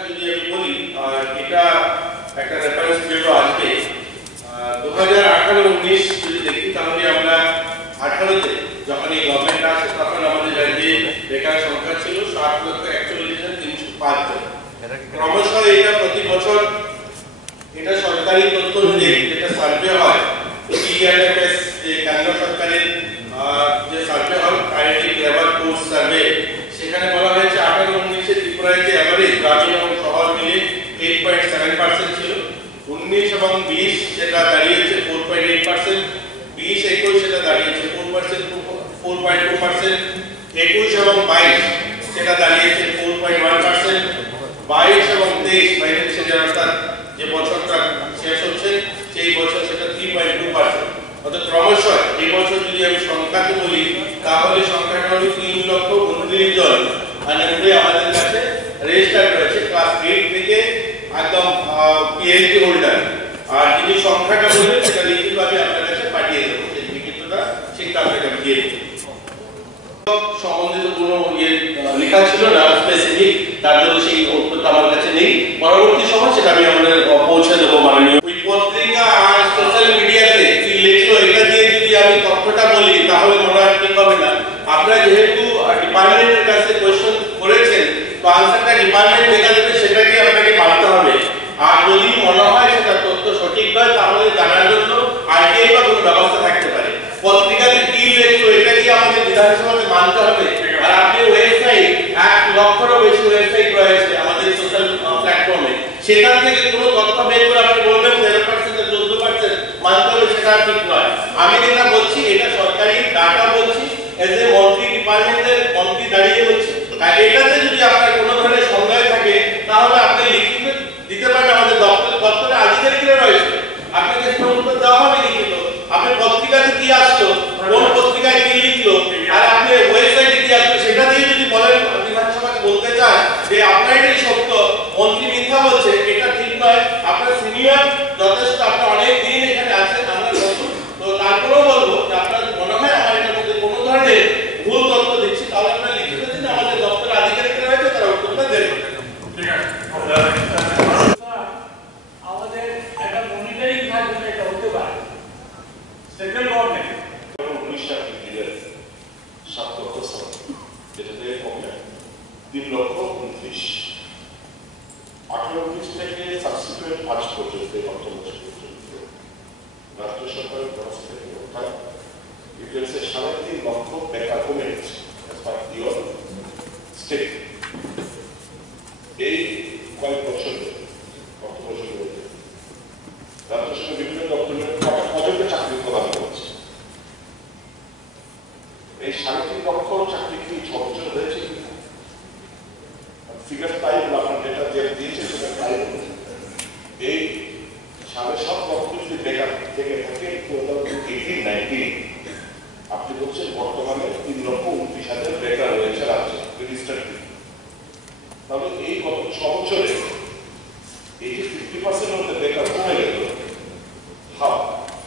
যদি আমি বলি এটা একটা রেফারেন্স ভিডিও আসবে 2018-19 যদি দেখি তাহলে আমরা 18তে যখন এই গভর্নমেন্ট আসে তখন আমাদের রাজ্যে বেকার সংখ্যা ছিল 7,41,305 জন। ক্রমশ এটা প্রতি বছর এটা সরকারি তথ্য অনুযায়ী যেটা সার্ভে হয় টিআরএফএস যে কেন্দ্র সরকারের যে সার্ভে হয় প্রায়োরিটি লেবার ফোর্স সার্ভে সেখানে বলা হয়েছে 18-19 ত্রিপুরায় যে এভারেজ গ্রামীণ এবং শহর মিলে 8.7% ছিল, 19 এবং 20 সেটা দাঁড়িয়েছে 4.8%, 20-21 সেটা দাঁড়িয়েছে 4.2%, 21 এবং 22 সেটা দাঁড়িয়েছে 4.1%, 22 এবং 23 ফাইন্যান্সিয়াল অর্থাৎ যে বছরটা শেষ হচ্ছে সেই বছর সেটা 3.2%। অর্থাৎ ক্রমশ এই বছর যদি আমি সংখ্যাকে বলি তাহলে সংখ্যাটা হলো 3,29,000 জন আনএমপ্লয়েড আমাদের কাছে রেজিস্টার্ড রয়েছে ক্লাস 8 থেকে একদম পিএইচডি হোল্ডার। আর যিনি সংখ্যাটা বলবেন সেটা লিখিতভাবে আপনার কাছে পাঠিয়ে দেবো, সেই লিখিতটা সেটা আপনাকে আমি দিয়ে দেবো। সম্বন্ধিত কোনো লেখা ছিল না স্পেসিফিক, তার জন্য সেই উত্তরটা আমার কাছে নেই। পরবর্তী সময় সেটা আমি আমাদের পৌঁছে দেবো মাননীয়। ওই পত্রিকা আর সোশ্যাল মিডিয়াতে কি লিখলো এটা দিয়ে যদি আমি তথ্যটা বলি তাহলে মনে হয় ঠিক হবে না। আপনারা যেহেতু ডিপার্টমেন্টের কাছে কোয়েশ্চেন করেছেন তো আনসারটা ডিপার্টমেন্ট যেটা দেবে সেটাকে আপনাকে মানতে হবে। আর যদি মনে হয় সেটা তথ্য সঠিক নয় তাহলে জানার জন্য আরটিআই বা কোনো ব্যবস্থা থাকতে পারে। পত্রিকাতে কি লিখলো এটা কি আমাদের বিধানসভাতে মানতে হবে। আর আপনি ওয়েবসাইট 1 লক্ষেরও বেশি ওয়েবসাইট রয়েছে আমাদের সোশ্যাল প্ল্যাটফর্মে, সেখান থেকে কোনো তথ্য বের করে আপনি বলবেন 13% 14% মানতে হবে, সেটা ঠিক নয়। আমি যেটা বলছি এটা সরকারি ডাটা বলছি, এজ এ মন্ত্রী ডিপার্টমেন্টের মন্ত্রী দাঁড়িয়ে বলছি। আর এটাতে যদি আপনার কোনো ধরনের সন্দেহ থাকে তাহলে আপনি লিখিত দিতে পারেন, আমাদের দপ্তরে আধিকারিকরা রয়েছে, আপনাকে সেটা উত্তর দেওয়া হবে লিখিত। আপনি পত্রিকাতে কি আসলো, কোন পত্রিকায় কি লিখলো, আর আপনি ওয়েবসাইটে কি আসলো সেটা দিয়ে যদি বলেন বিধানসভাকে বলতে চান যে আপনার এটাই সত্য, মন্ত্রী মিথ্যা বলছে, এটা ঠিক নয়। আপনার সিনিয়র যথেষ্ট, আপনি অনেক দিন এখানে আছেন, আমরা নতুন, তো তারপরেও বলবো যে আপনার মনে হয় আমার এটার মধ্যে কোনো ধরনের ভুল তথ্য দিচ্ছি তাহলে আপনারা লিখিত দিন, আমাদের দপ্তরের আধিকারিকরা রয়েছে তারা উত্তরটা দেবে। ঠিক আছে, আমাদের একটা মনিটরিং থাকবে, এটা হতে পারে সেন্ট্রাল গভর্নমেন্ট 19টা ফিগার 7 লক্ষ যেটাতে কমে 3,29,000 18-19 থেকে সাবসিকুয়েন্ট আজ পর্যন্ত অর্থবছর পর্যন্ত রাজ্য সরকারের তরফ থেকে অর্থাৎ ডিটেলসে 3.5 লক্ষ বেকার কমে গেছে স্টেট। এই কয়েক বছর অর্থবছর ধরে রাজ্য সরকার বিভিন্ন দপ্তরের কতটা চাকরি প্রদান করছে। এই 3.5 লক্ষ চাকরি কি 6 বছর হয়েছে কিনা ফিগার তাই আপনার ডেটা যে দিয়েছে সেটা তাই। এই 7.5 লক্ষ যদি বেকার থেকে থাকে 2018-19 আপনি বলছেন বর্তমানে 3,29,000 বেকার রয়েছে রাজ্যে রেজিস্টার্ড। তাহলে এই গত 6 বছরে এই যে 50% মধ্যে বেকার কমে গেল,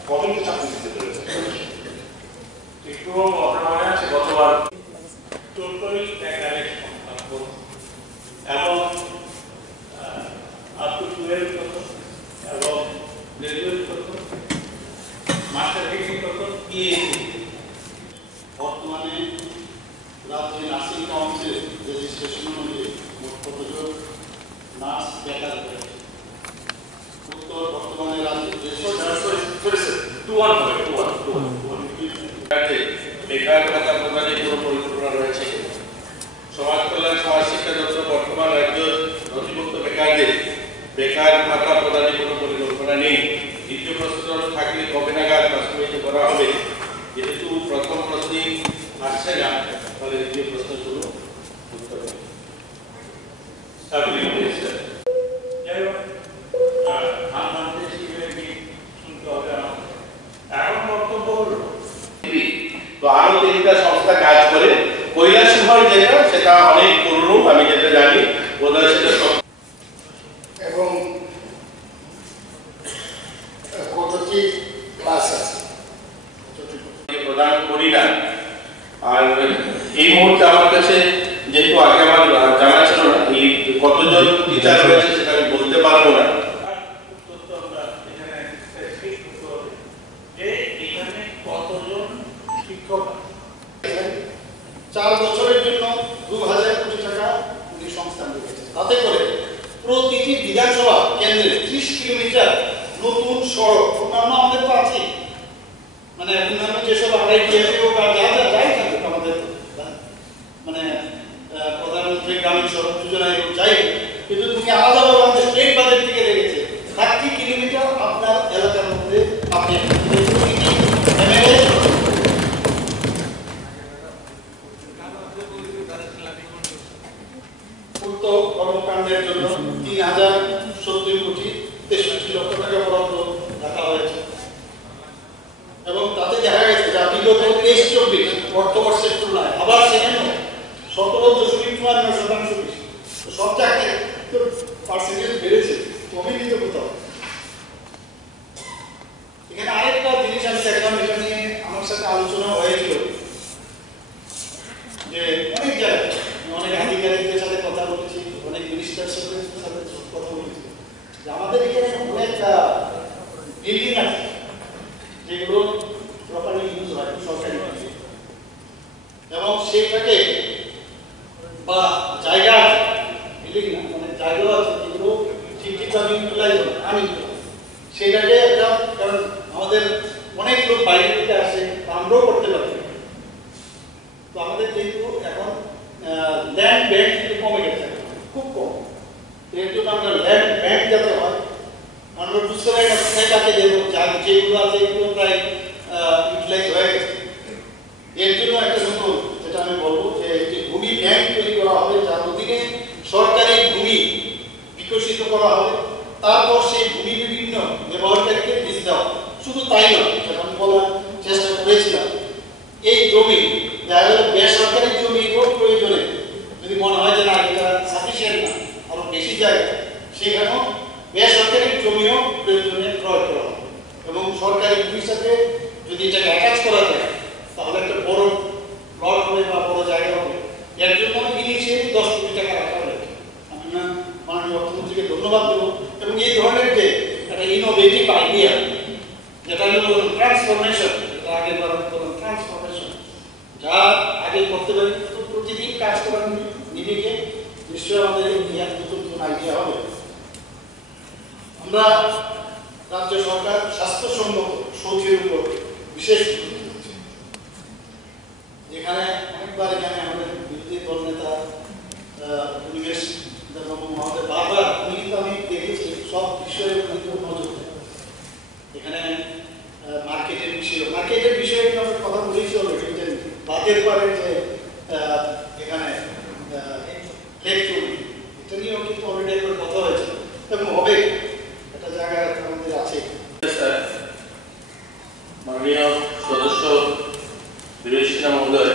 কতটা চাকরি দিতে পেরেছে? একটু আপনার মনে আছে গতবার টোটাল বেকারের সংখ্যা এবং আপ টু 12 কত এবং গ্রাজুয়েট কত, মাস্টার ডিগ্রি কত, পিএইচডি। বর্তমানে রাজ্যে নার্সিং কাউন্সিল রেজিস্ট্রেশন অনুযায়ী মোট কতজন নার্স বেকার রয়েছে? উত্তর বর্তমানে রাজ্যে বেকার ভাতা প্রদানের কোনো পরিকল্পনা রয়েছে? সমাজ কল্যাণ সমাজ শিক্ষা দপ্তর বর্তমান রাজ্য নথিভুক্ত বেকারদের বেকার ভাতা প্রদানের কোনো পরিকল্পনা নেই। দ্বিতীয় প্রশ্ন থাকলে কবে নাগাদ বাস্তবায়িত করা হবে? যেহেতু প্রথম প্রশ্নই আসছে না তাহলে দ্বিতীয় প্রশ্নগুলো উত্তর হবে। তো আরো 3টা সংস্থা কাজ করে। কৈলাসহর যেটা সেটা অনেক পুরনো, আমি যেটা জানি বোধহয় সেটা এবং কতটি ক্লাস আছে প্রদান করি না। আর এই মুহূর্তে আমার কাছে যেহেতু আগে আমার জানা ছিল না কতজন টিচার হয়েছে সেটা আমি বলতে পারবো না। তথ্য আমরা এখানে ঠিক করতে হবে যে এখানে কতজন শিক্ষক 4 বছরের জন্য 2000 কোটি টাকা উনি সংস্থান দিয়েছেন। তাতে করে প্রতিটি বিধানসভা কেন্দ্রে 30 কিলোমিটার নতুন সড়ক, অন্যান্য আমাদের তো আছে, মানে অন্যান্য যেসব আইডিএফ হোক আর যা যা যাই থাকুক আমাদের মানে প্রধানমন্ত্রী গ্রামীণ সড়ক যোজনায় হোক যাই হোক, কিন্তু তুমি আলাদাভাবে আমাদের স্টেট বাজেট থেকে লেগেছে 30 কিলোমিটার আপনার এলাকার মধ্যে আপনি কর্মকাণ্ডের জন্য 3070 কোটি 63 লক্ষ টাকা বরাদ্দ রাখা হয়েছে। এবং তাতে দেখা গেছে যে বিগত 23-24 অর্থবর্ষের তুলনায় আবার সেখানে 17.54% বেশি। সব জায়গায় তো পার্সেন্টেজ বেড়েছে, কমেনি তো কোথাও। এখানে আরেকটা জিনিস আমি দেখলাম, এটা নিয়ে আমার সাথে আলোচনা হয়েছিল যে অনেক জায়গায় অনেক আধিকারিকদের সাথে কথা বলেছি, অনেক মিনিস্টার সাথে কথা বলেছি যে আমাদের এখানে অনেক বিল্ডিং আছে যেগুলো প্রপারলি ইউজ হয় সরকারি, এবং সেইটাকে বা জায়গা বিল্ডিং না অনেক জায়গা আছে যেগুলো ঠিকঠাকভাবে ইউটিলাইজ হয় আমি সেটাকে একটা, কারণ আমাদের অনেক লোক বাইরে থেকে আসে, আমরাও করতে পারি। তো আমাদের যেহেতু এখন ল্যান্ড ব্যাংক কিন্তু কমে গেছে, খুব কম, এর জন্য আমরা ল্যান্ড ব্যাংক যাতে হয় আমরা বুঝতে পারি না কোথায় কাকে দেবো, যেগুলো আছে এগুলো প্রায় ইউটিলাইজ হয়ে গেছে। এর জন্য একটা নতুন যেটা আমি বলবো যে একটি ভূমি ব্যাংক তৈরি করা হবে, যার অধীনে সরকারি ভূমি বিকশিত করা হবে, তারপর সেই ভূমি বিভিন্ন ব্যবহারকারীকে লিজ দেওয়া। শুধু তাই নয়, যেটা আমি বলার চেষ্টা করেছিলাম, এই জমি বেসরকারি জমি প্রয়োজনে যদি মনে হয় যে না এটা সাফিসিয়েন্ট না, আরো বেশি জায়গা, সেখানেও বেসরকারি জমিও প্রয়োজনে ক্রয় করা হবে। এবং সরকারি ভূমির সাথে যদি এটাকে অ্যাটাচ করা যায় তাহলে একটা বড় প্লট হবে বা বড় জায়গা হবে। এর জন্য ইনিশিয়ালি 10 কোটি টাকা রাখা হয়েছে। আমি মাননীয় অর্থমন্ত্রীকে ধন্যবাদ দেব। এবং এই ধরনের যে একটা ইনোভেটিভ আইডিয়া, যেটা হলো ট্রান্সফরমেশন, যেটা আগে ট্রান্সফরমেশন, যা আগে করতে পারি তো প্রতিদিন কাজ করার নিরিখে নিশ্চয়ই আমাদের নতুন নতুন আইডিয়া হবে। আমরা রাজ্য সরকার স্বাস্থ্যসম্মত শৌচের উপর বিশেষ গুরুত্ব দিচ্ছে। যেখানে অনেকবার এখানে আমাদের বিরোধী দল নেতা পরিবেশ মহোদয় বারবার উনি কিন্তু আমি দেখেছি সব বিষয়ে কিন্তু নজর দেন। এখানে মার্কেটের বিষয়ে কিন্তু আমরা কথা বলেছি অলরেডি, যে বাদের পারে যে এখানে এটা নিয়েও কিন্তু অলরেডি একবার কথা হয়েছে এবং হবে, একটা জায়গা আমাদের আছে। মাননীয় সদস্য বিরোধী সেনা মহোদয়,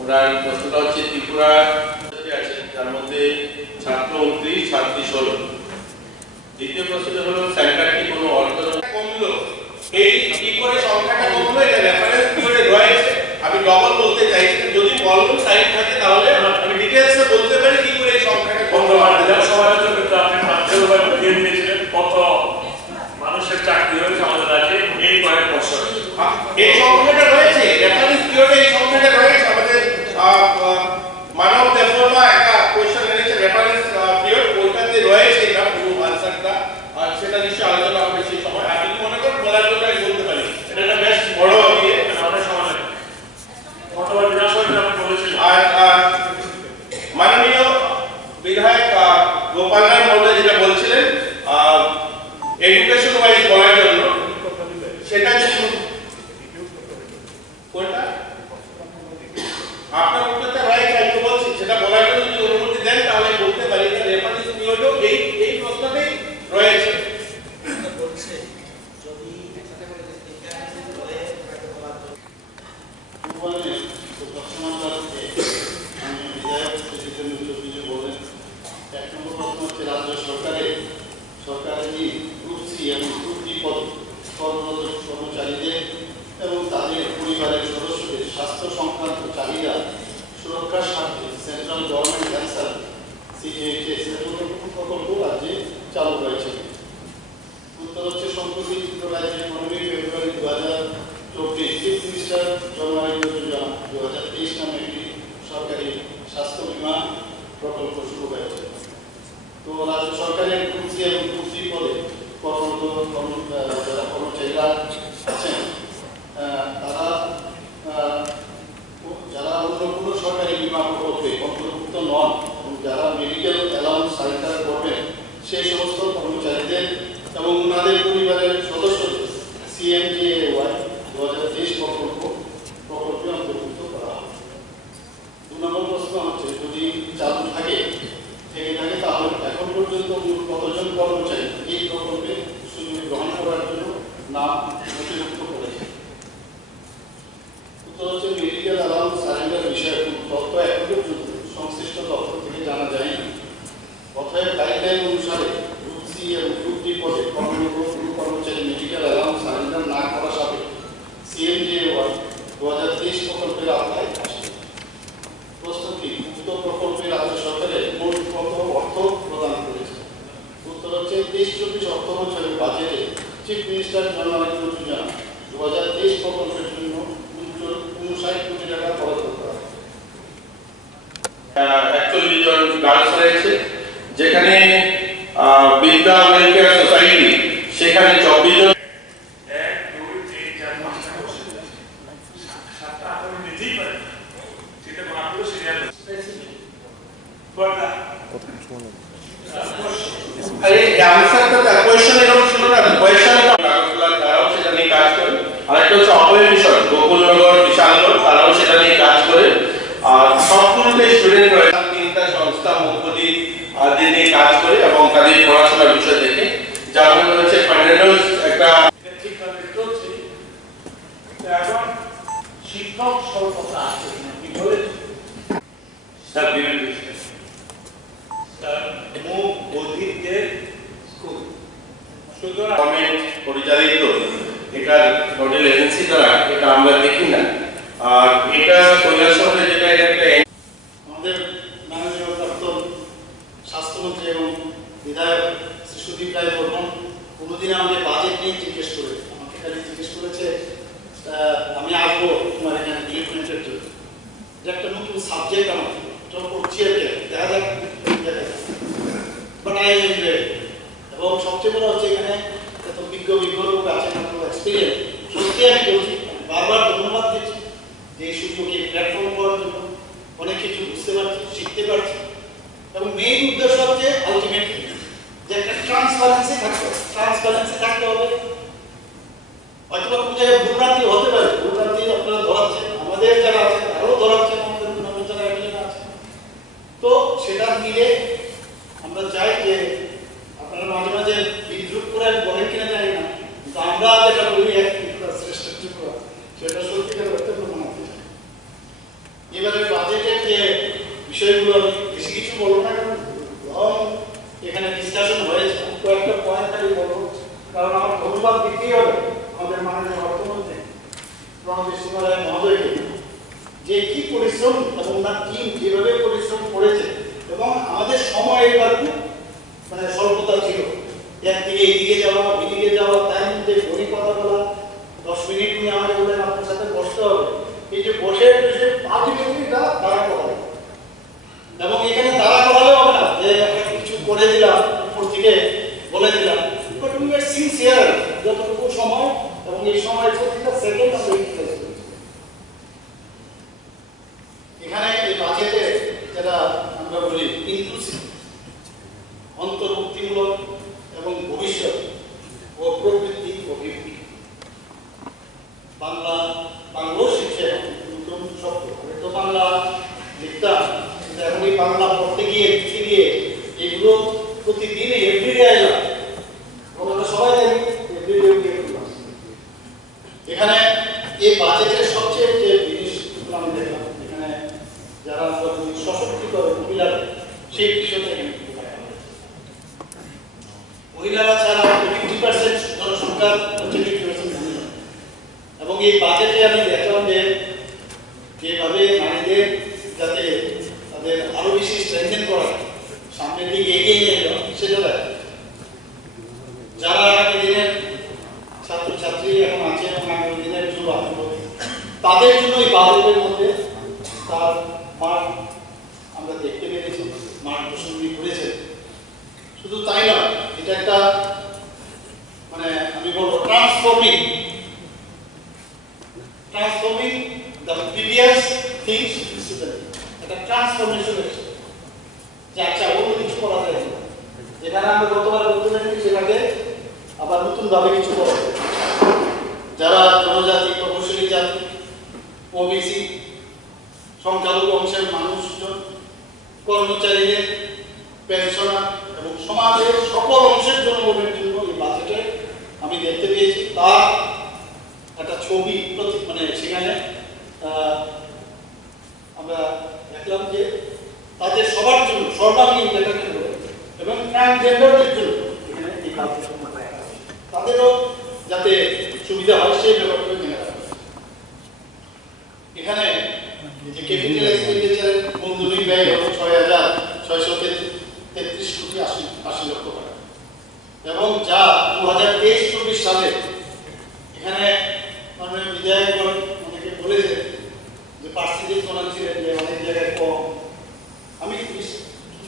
ওনার প্রশ্নটা হচ্ছে ত্রিপুরা আছে, তার মধ্যে ছাত্র 29, ছাত্রী 16। দ্বিতীয় প্রশ্নটা হলো সেন্টার কি কোনো অর্থ কমলো, এই কি করে সংখ্যাটা কমলো, এটা রেফারেন্স পিরিয়ডে রয়েছে। আমি ডবল বলতে চাইছি, যদি কলম সাইড থাকে তাহলে আমি ডিটেইলসে বলতে পারি কি করে এই সংখ্যাটা কমলো। সবার জন্য তো আপনি মাত্র দিয়ে দিয়েছিলেন কত মানুষের চাকরি হয়েছে আমাদের রাজ্যে এই কয়েক বছর। এই সংখ্যাটা রয়েছে রেফারেন্স পিরিয়ডে, এই সংখ্যাটা রয়েছে আমাদের মানব দেববর্মা একটা কোশ্চেন এনেছে রেফারেন্স পিরিয়ড, ওইটাতে রয়েছে এটা পুরো আনসারটা, আর সেটা নিশ্চয়ই আলোচনা হবে সেই সময়। আপনি মনে করেন বলার জন্য আমি বলতে পারি, এটা একটা বেশ বড় দিয়ে অনেক সময় লাগে। গতবার বিধানসভায় আমি বলেছিলাম। আর মাননীয় বিধায়ক গোপাল রায় মহোদয় যেটা বলছিলেন এডুকেশন ওয়াইজ বলার জন্য, সেটা কোনটা আপনার উত্তরটা রাইট, আমি তো বলছি সেটা বলার জন্য যদি অনুমতি দেন তাহলে বলতে পারি যে রেফারেন্স পিরিয়ডও এই প্রশ্নটাই রয়েছে। কর্মচারীদের এবং তাদের পরিবারের সদস্যদের স্বাস্থ্য সংক্রান্ত চাহিদা সুরক্ষার স্বার্থে central government health service CGHS প্রকল্প রাজ্যে চালু হয়েছে। উত্তর হচ্ছে সম্প্রতি রাজ্যে 15 ফেব্রুয়ারি 2024 চিফ মিনিস্টার জন আরোগ্য যোজনা 2023 নামে একটি সরকারি স্বাস্থ্য বীমা প্রকল্প শুরু হয়েছে। তো রাজ্য সরকারের গ্রুপ সি এবং গ্রুপ ডি পদে যারা কর্মচারীরা আছেন তারা যারা অন্য কোনো সরকারি বীমা প্রকল্পে অন্তর্ভুক্ত নন এবং যারা মেডিকেল অ্যালাউন্স সারেন্ডার করবেন সেই সমস্ত কর্মচারীদের এবং ওনাদের পরিবারের সদস্যদের CMJAY 2023 প্রকল্পে অন্তর্ভুক্ত করা হবে। 2 নম্বর প্রশ্ন হচ্ছে যদি চালু থেকে থাকে তাহলে এখন পর্যন্ত কতজন কর্মচারী এই প্রকল্পে সুযোগ গ্রহণ করার জন্য নাম নথিভুক্ত করেছে? উত্তর হচ্ছে মেডিকেল অ্যালাউন্স সারেন্ডার বিষয়ে তথ্য এখন পর্যন্ত সংশ্লিষ্ট দপ্তর থেকে জানা যায়নি। অতএব গাইডলাইন অনুসারে গ্রুপ সি এবং গ্রুপ ডি পদে কর্মচারী মেডিকেল অ্যালাউন্স সারেন্ডার না করা সাপেক্ষে CMJAY 2023 প্রকল্পের আওতায় আসে। প্রশ্ন কি উক্ত প্রকল্পে রাজ্য সরকারের মোট কত অর্থ প্রদান করেছে? উত্তর হচ্ছে 23-24 অর্থ বছরের বাজেটে চিফ মিনিস্টার জন আরোগ্য যোজনা 2023 প্রকল্পের জন্য 59 কোটি টাকা বরাদ্দ করা হয়। 41 জন গার্লস রয়েছে, যেখানে বিদ্যা ওয়েলফেয়ার সোসাইটি সেখানে 24 জন। 1 2 3 4 5 7 8 নিতেই পারে, সেটা মাত্র সিরিয়াল বড়টা আরে আনসারটা কোশ্চেন এরকম ছিল না, কোশ্চেন তারাও সেটা নিয়ে কাজ করে। আরেকটা হচ্ছে অপয় মিশন গোকুলনগর বিশালগড়, তারাও সেটা নিয়ে কাজ করে। আর সবগুলোতে স্টুডেন্ট রয়েছে, 3টা সংস্থা মুখ্যমন্ত্রী নিয়ে কাজ করে এবং তাদের পড়াশোনার বিষয় দেখে যার মধ্যে হচ্ছে ফাইনালস একটা ঠিকভাবে চলছে। এখন শিক্ষক স্বল্পতা আছে কি বলে স্যার বিভিন্ন মুখ বধিরদের স্কুল সুতরাং গভর্নমেন্ট পরিচালিত এটা হোটেল এজেন্সি দ্বারা এটা আমরা দেখি না। আর এটা কৈলাসহরে যেটা এটা একটা আমাদের মাননীয় প্রাক্তন স্বাস্থ্যমন্ত্রী এবং বিধায়ক শ্রী সুদীপ রায় বর্মন কোনোদিন আমাকে বাজেট নিয়ে জিজ্ঞেস করে আমাকে খালি জিজ্ঞেস করেছে আমি আসবো তোমার এখানে ট্রিটমেন্টের জন্য, যে একটা নতুন সাবজেক্ট আমার যখন পড়ছি আর কি দেখা যাক বাট আই এম রেডি। এবং সবচেয়ে বড় হচ্ছে এখানে এত বিজ্ঞ লোক আছেন, আপনার এক্সপিরিয়েন্স সত্যি আমি বলছি, বারবার ধন্যবাদ দিচ্ছি যে এই সুযোগে প্ল্যাটফর্ম পাওয়ার জন্য। অনেক কিছু বুঝতে পারছি, শিখতে পারছি এবং মেইন উদ্দেশ্য হচ্ছে আলটিমেটলি যে একটা ট্রান্সপারেন্সি থাকতে হবে। হয়তো কোনো জায়গায় ভুলভ্রান্তি হতে পারে, ভুলভ্রান্তি আপনারা ধরাচ্ছেন, আমাদের যারা আছে তারাও ধরাচ্ছেন, আমাদের যারা এখানে আছে। তো সেটা মিলে আমরা চাই যে আপনারা মাঝে মাঝে বিদ্রুপ করে বলেন কিনা জানি না, কিন্তু আমরা যেটা বলি শ্রেষ্ঠ সেটা সত্যিকার অর্থে প্রমাণ হতে চাই। এবারে বাজেটের যে বিষয়গুলো আমি বেশি কিছু বলবো না, কারণ এখানে ডিসকাশন হয়েছে, কয়েকটা পয়েন্ট খালি বলবো, কারণ আমার ধন্যবাদ দিতেই হবে আমাদের মাননীয় অর্থমন্ত্রী রণজিৎ সিং রায় মহোদয়কে, যে কি পরিশ্রম এবং তার টিম যেভাবে পরিশ্রম করেছে এবং আমাদের সময় এবার খুব স্বল্পতা ছিল। একদিকে এইদিকে যাওয়া ওইদিকে যাওয়া, তার মধ্যে ফোনে কথা বলা, 10 মিনিট নিয়ে আমাকে বললেন আপনার সাথে বসতে হবে, এই যে বসে 5 মিনিটটা তারা করাবে এবং এখানে তারা করালেও হবে না যে কিছু করে দিলাম উপর থেকে বলে দিলাম, বাট উই আর সিনসিয়ার যতটুকু সময় এবং এই সময়ের প্রতিটা সেকেন্ড আমরা ইউটিলাইজ করি। এখানে এই বাজেটে যেটা আমরা বলি ইনক্লুসিভ, অন্তর্ভুক্তিমূলক এবং ভবিষ্যৎ ও প্রবৃত্তি অভিবৃদ্ধি, বাংলাও শিখছে নতুন শব্দ, তো বাংলা লিখতাম কিন্তু এখন এই বাংলা পড়তে গিয়ে লিখতে গিয়ে এগুলো প্রতিদিনই এভরিডে আসলাম, আমরা সবাই জানি এভরিডে। এখানে এই বাজেটের সবচেয়ে যে জিনিসগুলো আমি দেখলাম এখানে যারা সশক্তিকরণ মহিলারা সেই বিষয়টা এখানে মহিলারা ছাড়া 50% জনসংখ্যার 50% মহিলা। এবং এই বাজেটে আমি দেখলাম যে যেভাবে নারীদের যাতে তাদের আরো বেশি স্ট্রেংথেন করা, সামনে সামনের দিকে এগিয়ে নিয়ে গেল সেটা দেখা। যারা আগামী দিনের ছাত্রছাত্রী এখন আছে এবং আগামী দিনের যুবা তাদের জন্য এই বাজেটের মধ্যে তার মাঠ আমরা দেখতে পেরেছি, মাঠ প্রসঙ্গী করেছেন। শুধু তাই না, এটা একটা মানে আমি বলবো ট্রান্সফর্মিং দ্য প্রিভিয়াস থিংস একটা ট্রান্সফরমেশন হচ্ছে যে আচ্ছা অন্য কিছু করা যায় না, যেখানে আমরা গতবার বলতে পারি সেটাকে আবার নতুন ভাবে কিছু করা যায়। যারা জনজাতি, প্রকৌশলী জাতি, ওবিসি, সংখ্যালঘু অংশের মানুষজন, কর্মচারীদের, পেনশনার এবং সমাজের সকল অংশের জনগণের জন্য এই বাজেটে আমি দেখতে পেয়েছি তার একটা ছবি মানে সেখানে আমরা দেখলাম যে তাদের সবার জন্য সর্বাঙ্গীন যেটাকে বলে এবং ট্রান্সজেন্ডারদের জন্য এখানে এই বাজেট তাদেরও যাতে সুবিধা হয় সেই ব্যাপারটা নিয়ে আসা। এখানে যে ক্যাপিটাল এক্সপেন্ডিচারের মূলধনী ব্যয় হলো 6,633 কোটি 80 লক্ষ টাকা এবং যা 2023-24 সালে এখানে মাননীয় বিধায়কগণ অনেকে বলেছেন যে পার্সেন্টেজ বলেছিলেন যে অনেক জায়গায় কম, আমি কিছু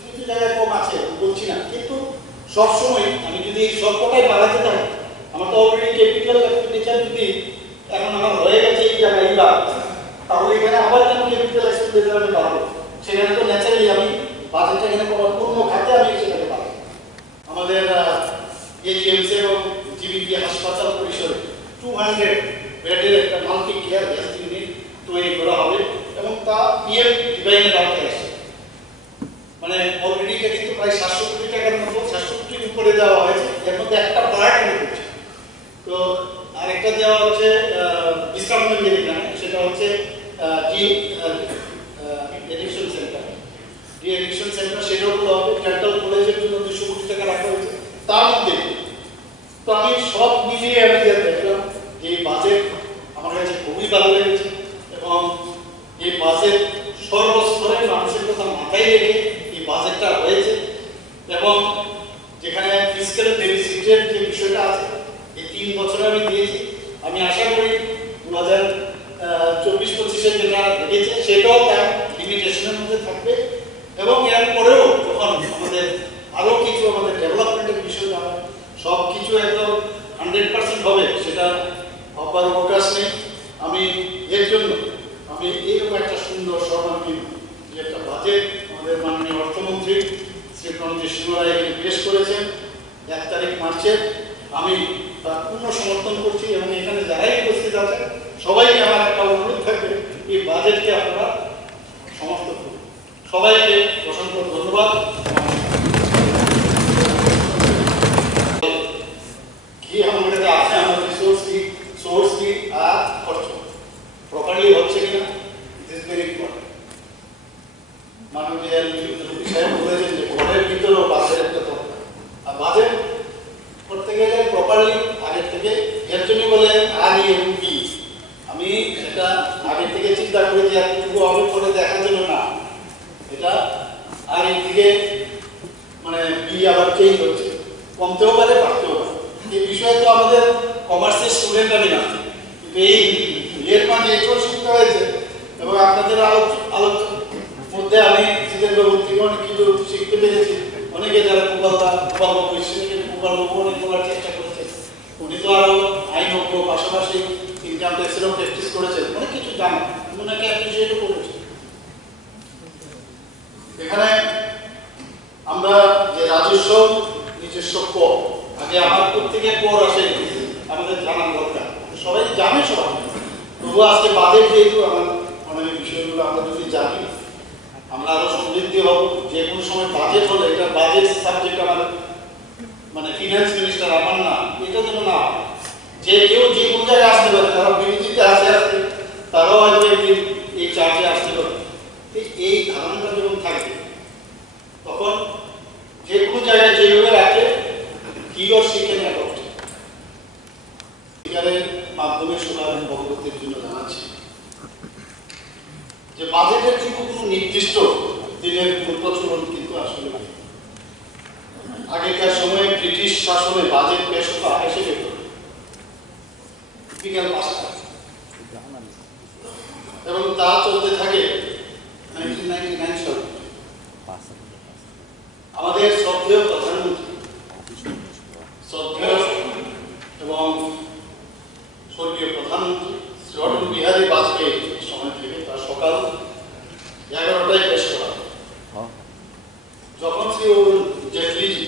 কিছু জায়গায় কম আছে বলছি না, কিন্তু সবসময় আমি যদি সব কটাই বাড়াতে থাকি, আমার তো অলরেডি ক্যাপিটাল এক্সপেন্ডিচার যদি এখন আমার হয়ে গেছে এই জায়গায় বা তাহলে এখানে আবার কেন ক্যাপিটাল এক্সপেন্ডিচার আমি বাড়াবো? সেখানে তো ন্যাচারালি আমি বাজেটটা এখানে অন্য খাতে আমি সেটাকে বাড়াবো। আমাদের এজিএমসি এবং জিবিপি হাসপাতাল পরিসরে 200 বেডের একটা মাল্টি কেয়ার গ্যাস ইউনিট তৈরি করা হবে এবং তা পিএম ডিভাইনের আওতায় আসে। মানে অলরেডি এটা কিন্তু প্রায় 700 কোটি টাকার মতো, 700 কোটির উপরে দেওয়া হয়েছে, এর মধ্যে একটা পার্ট আমি করছি। তো আরেকটা দেওয়া হচ্ছে বিশ্রামগঞ্জ যেখানে, সেটা হচ্ছে ডি এডিকশন সেন্টার, সেটাও দেওয়া হবে। ডেন্টাল কলেজের জন্য 200 কোটি টাকা রাখা হয়েছে তার মধ্যে। তো আমি সব মিলিয়ে আমি দেখলাম এই বাজেট আমার কাছে খুবই ভালো লেগেছে এবং এই বাজেট সর্বস্তরের মানুষের কথা মাথায় রেখে এই বাজেটটা হয়েছে এবং যেখানে ফিসক্যাল ডেফিসিটের যে বিষয়টা আছে এই 3 বছরে আমি দিয়েছি, আমি আশা করি 2024-25-এর যেটা দেখেছে সেটাও তার লিমিটেশনের মধ্যে থাকবে এবং এরপরেও যখন আমাদের আরও কিছু আমাদের ডেভেলপমেন্টের বিষয় জানা সব কিছু একদম 100% হবে সেটা অপার অবকাশ নেই। আমি এর জন্য আমি এইরকম একটা সুন্দর সর্বাঙ্গীন যে একটা বাজেট আমাদের মাননীয় অর্থমন্ত্রী শ্রী প্রণজিৎ সিংহ রায় পেশ করেছেন 1 তারিখ মার্চের, আমি তার পূর্ণ সমর্থন করছি এবং এখানে যারাই উপস্থিত আছে সবাইকে আমার একটা অনুরোধ থাকবে এই বাজেটকে আপনারা সমর্থন করুন। সবাইকে অসংখ্য ধন্যবাদ। কি আমাদের আছে আমার সোর্স কি আর খরচ প্রপারলি হচ্ছে কিনা, ইট ইজ ভেরি ইম্পর্টেন্ট। মাননীয় মুখ্যমন্ত্রী সাহেব বলেছেন যে ঘরের ভিতরেও বাজেট একটা দরকার, আর বাজেট করতে গেলে প্রপারলি আগের থেকে এর জন্য বলে আগে এবং কি আমি সেটা আগে থেকে চিন্তা করে যে এতটুকু হবে করে দেখার জন্য না, এটা আগে থেকে মানে কি আবার চেঞ্জ হচ্ছে, কমতেও পারে বাড়তেও পারে। এই বিষয়ে তো আমাদের কমার্সের স্টুডেন্ট আমি না, কিন্তু এই এর মানে এটাও শিখতে হয়েছে এবং আপনাদের আলোচনার মধ্যে আমি জিতেন্দ্র থেকে অনেক কিছু শিখতে পেরেছি। অনেকে যারা প্রকল্প অনেক বলার চেষ্টা করেছে, উনি তো আরো আইনজ্ঞ, পাশাপাশি ইনকাম ট্যাক্সেরও প্র্যাকটিস করেছেন, অনেক কিছু জানেন, ওনাকে অ্যাপ্রিসিয়েটও করেছে। এখানে আমরা যে রাজস্ব নিজস্ব কর, আগে আমার প্রত্যেকে কর আসে আমাদের জানার দরকার, সবাই জানে সবাই, তবু আজকে বাজেট যেহেতু আমার অনেক বিষয়গুলো আমরা যদি জানি আমরা আরো সমৃদ্ধি হব। যে কোনো সময় বাজেট হলে এটা বাজেট সাবজেক্ট আমার মানে ফিনান্স মিনিস্টার আমার না, এটা যেন না যে কেউ যে কোনো জায়গায় আসতে পারে, তারা বিরোধীতে আসে আসতে তারাও হয়তো একদিন এই চার্জে আসতে পারে। এই ধারণাটা যখন থাকবে তখন যে কোনো জায়গায় যেভাবে রাখে কি ওর শিখে নেওয়া মাধ্যমে শোনার অবগতির জন্য জানাচ্ছি যে বাজেটের কিন্তু কোনো নির্দিষ্ট দিনের প্রচলন কিন্তু আসলে ব্রিটিশ শাসনে বাজেট পেশ হতো 28 ফেব্রুয়ারি বিকেল 5টা, এবং তা চলতে থাকে 1999 সাল। আমাদের শ্রদ্ধেয় প্রধানমন্ত্রী, শ্রদ্ধেয় এবং স্বর্গীয় প্রধানমন্ত্রী শ্রী অটল বিহারী বাজপেয়ী সময় থেকে তার সকাল 11টায় পেশ করা। যখন শ্রী অরুণ জেটলিজি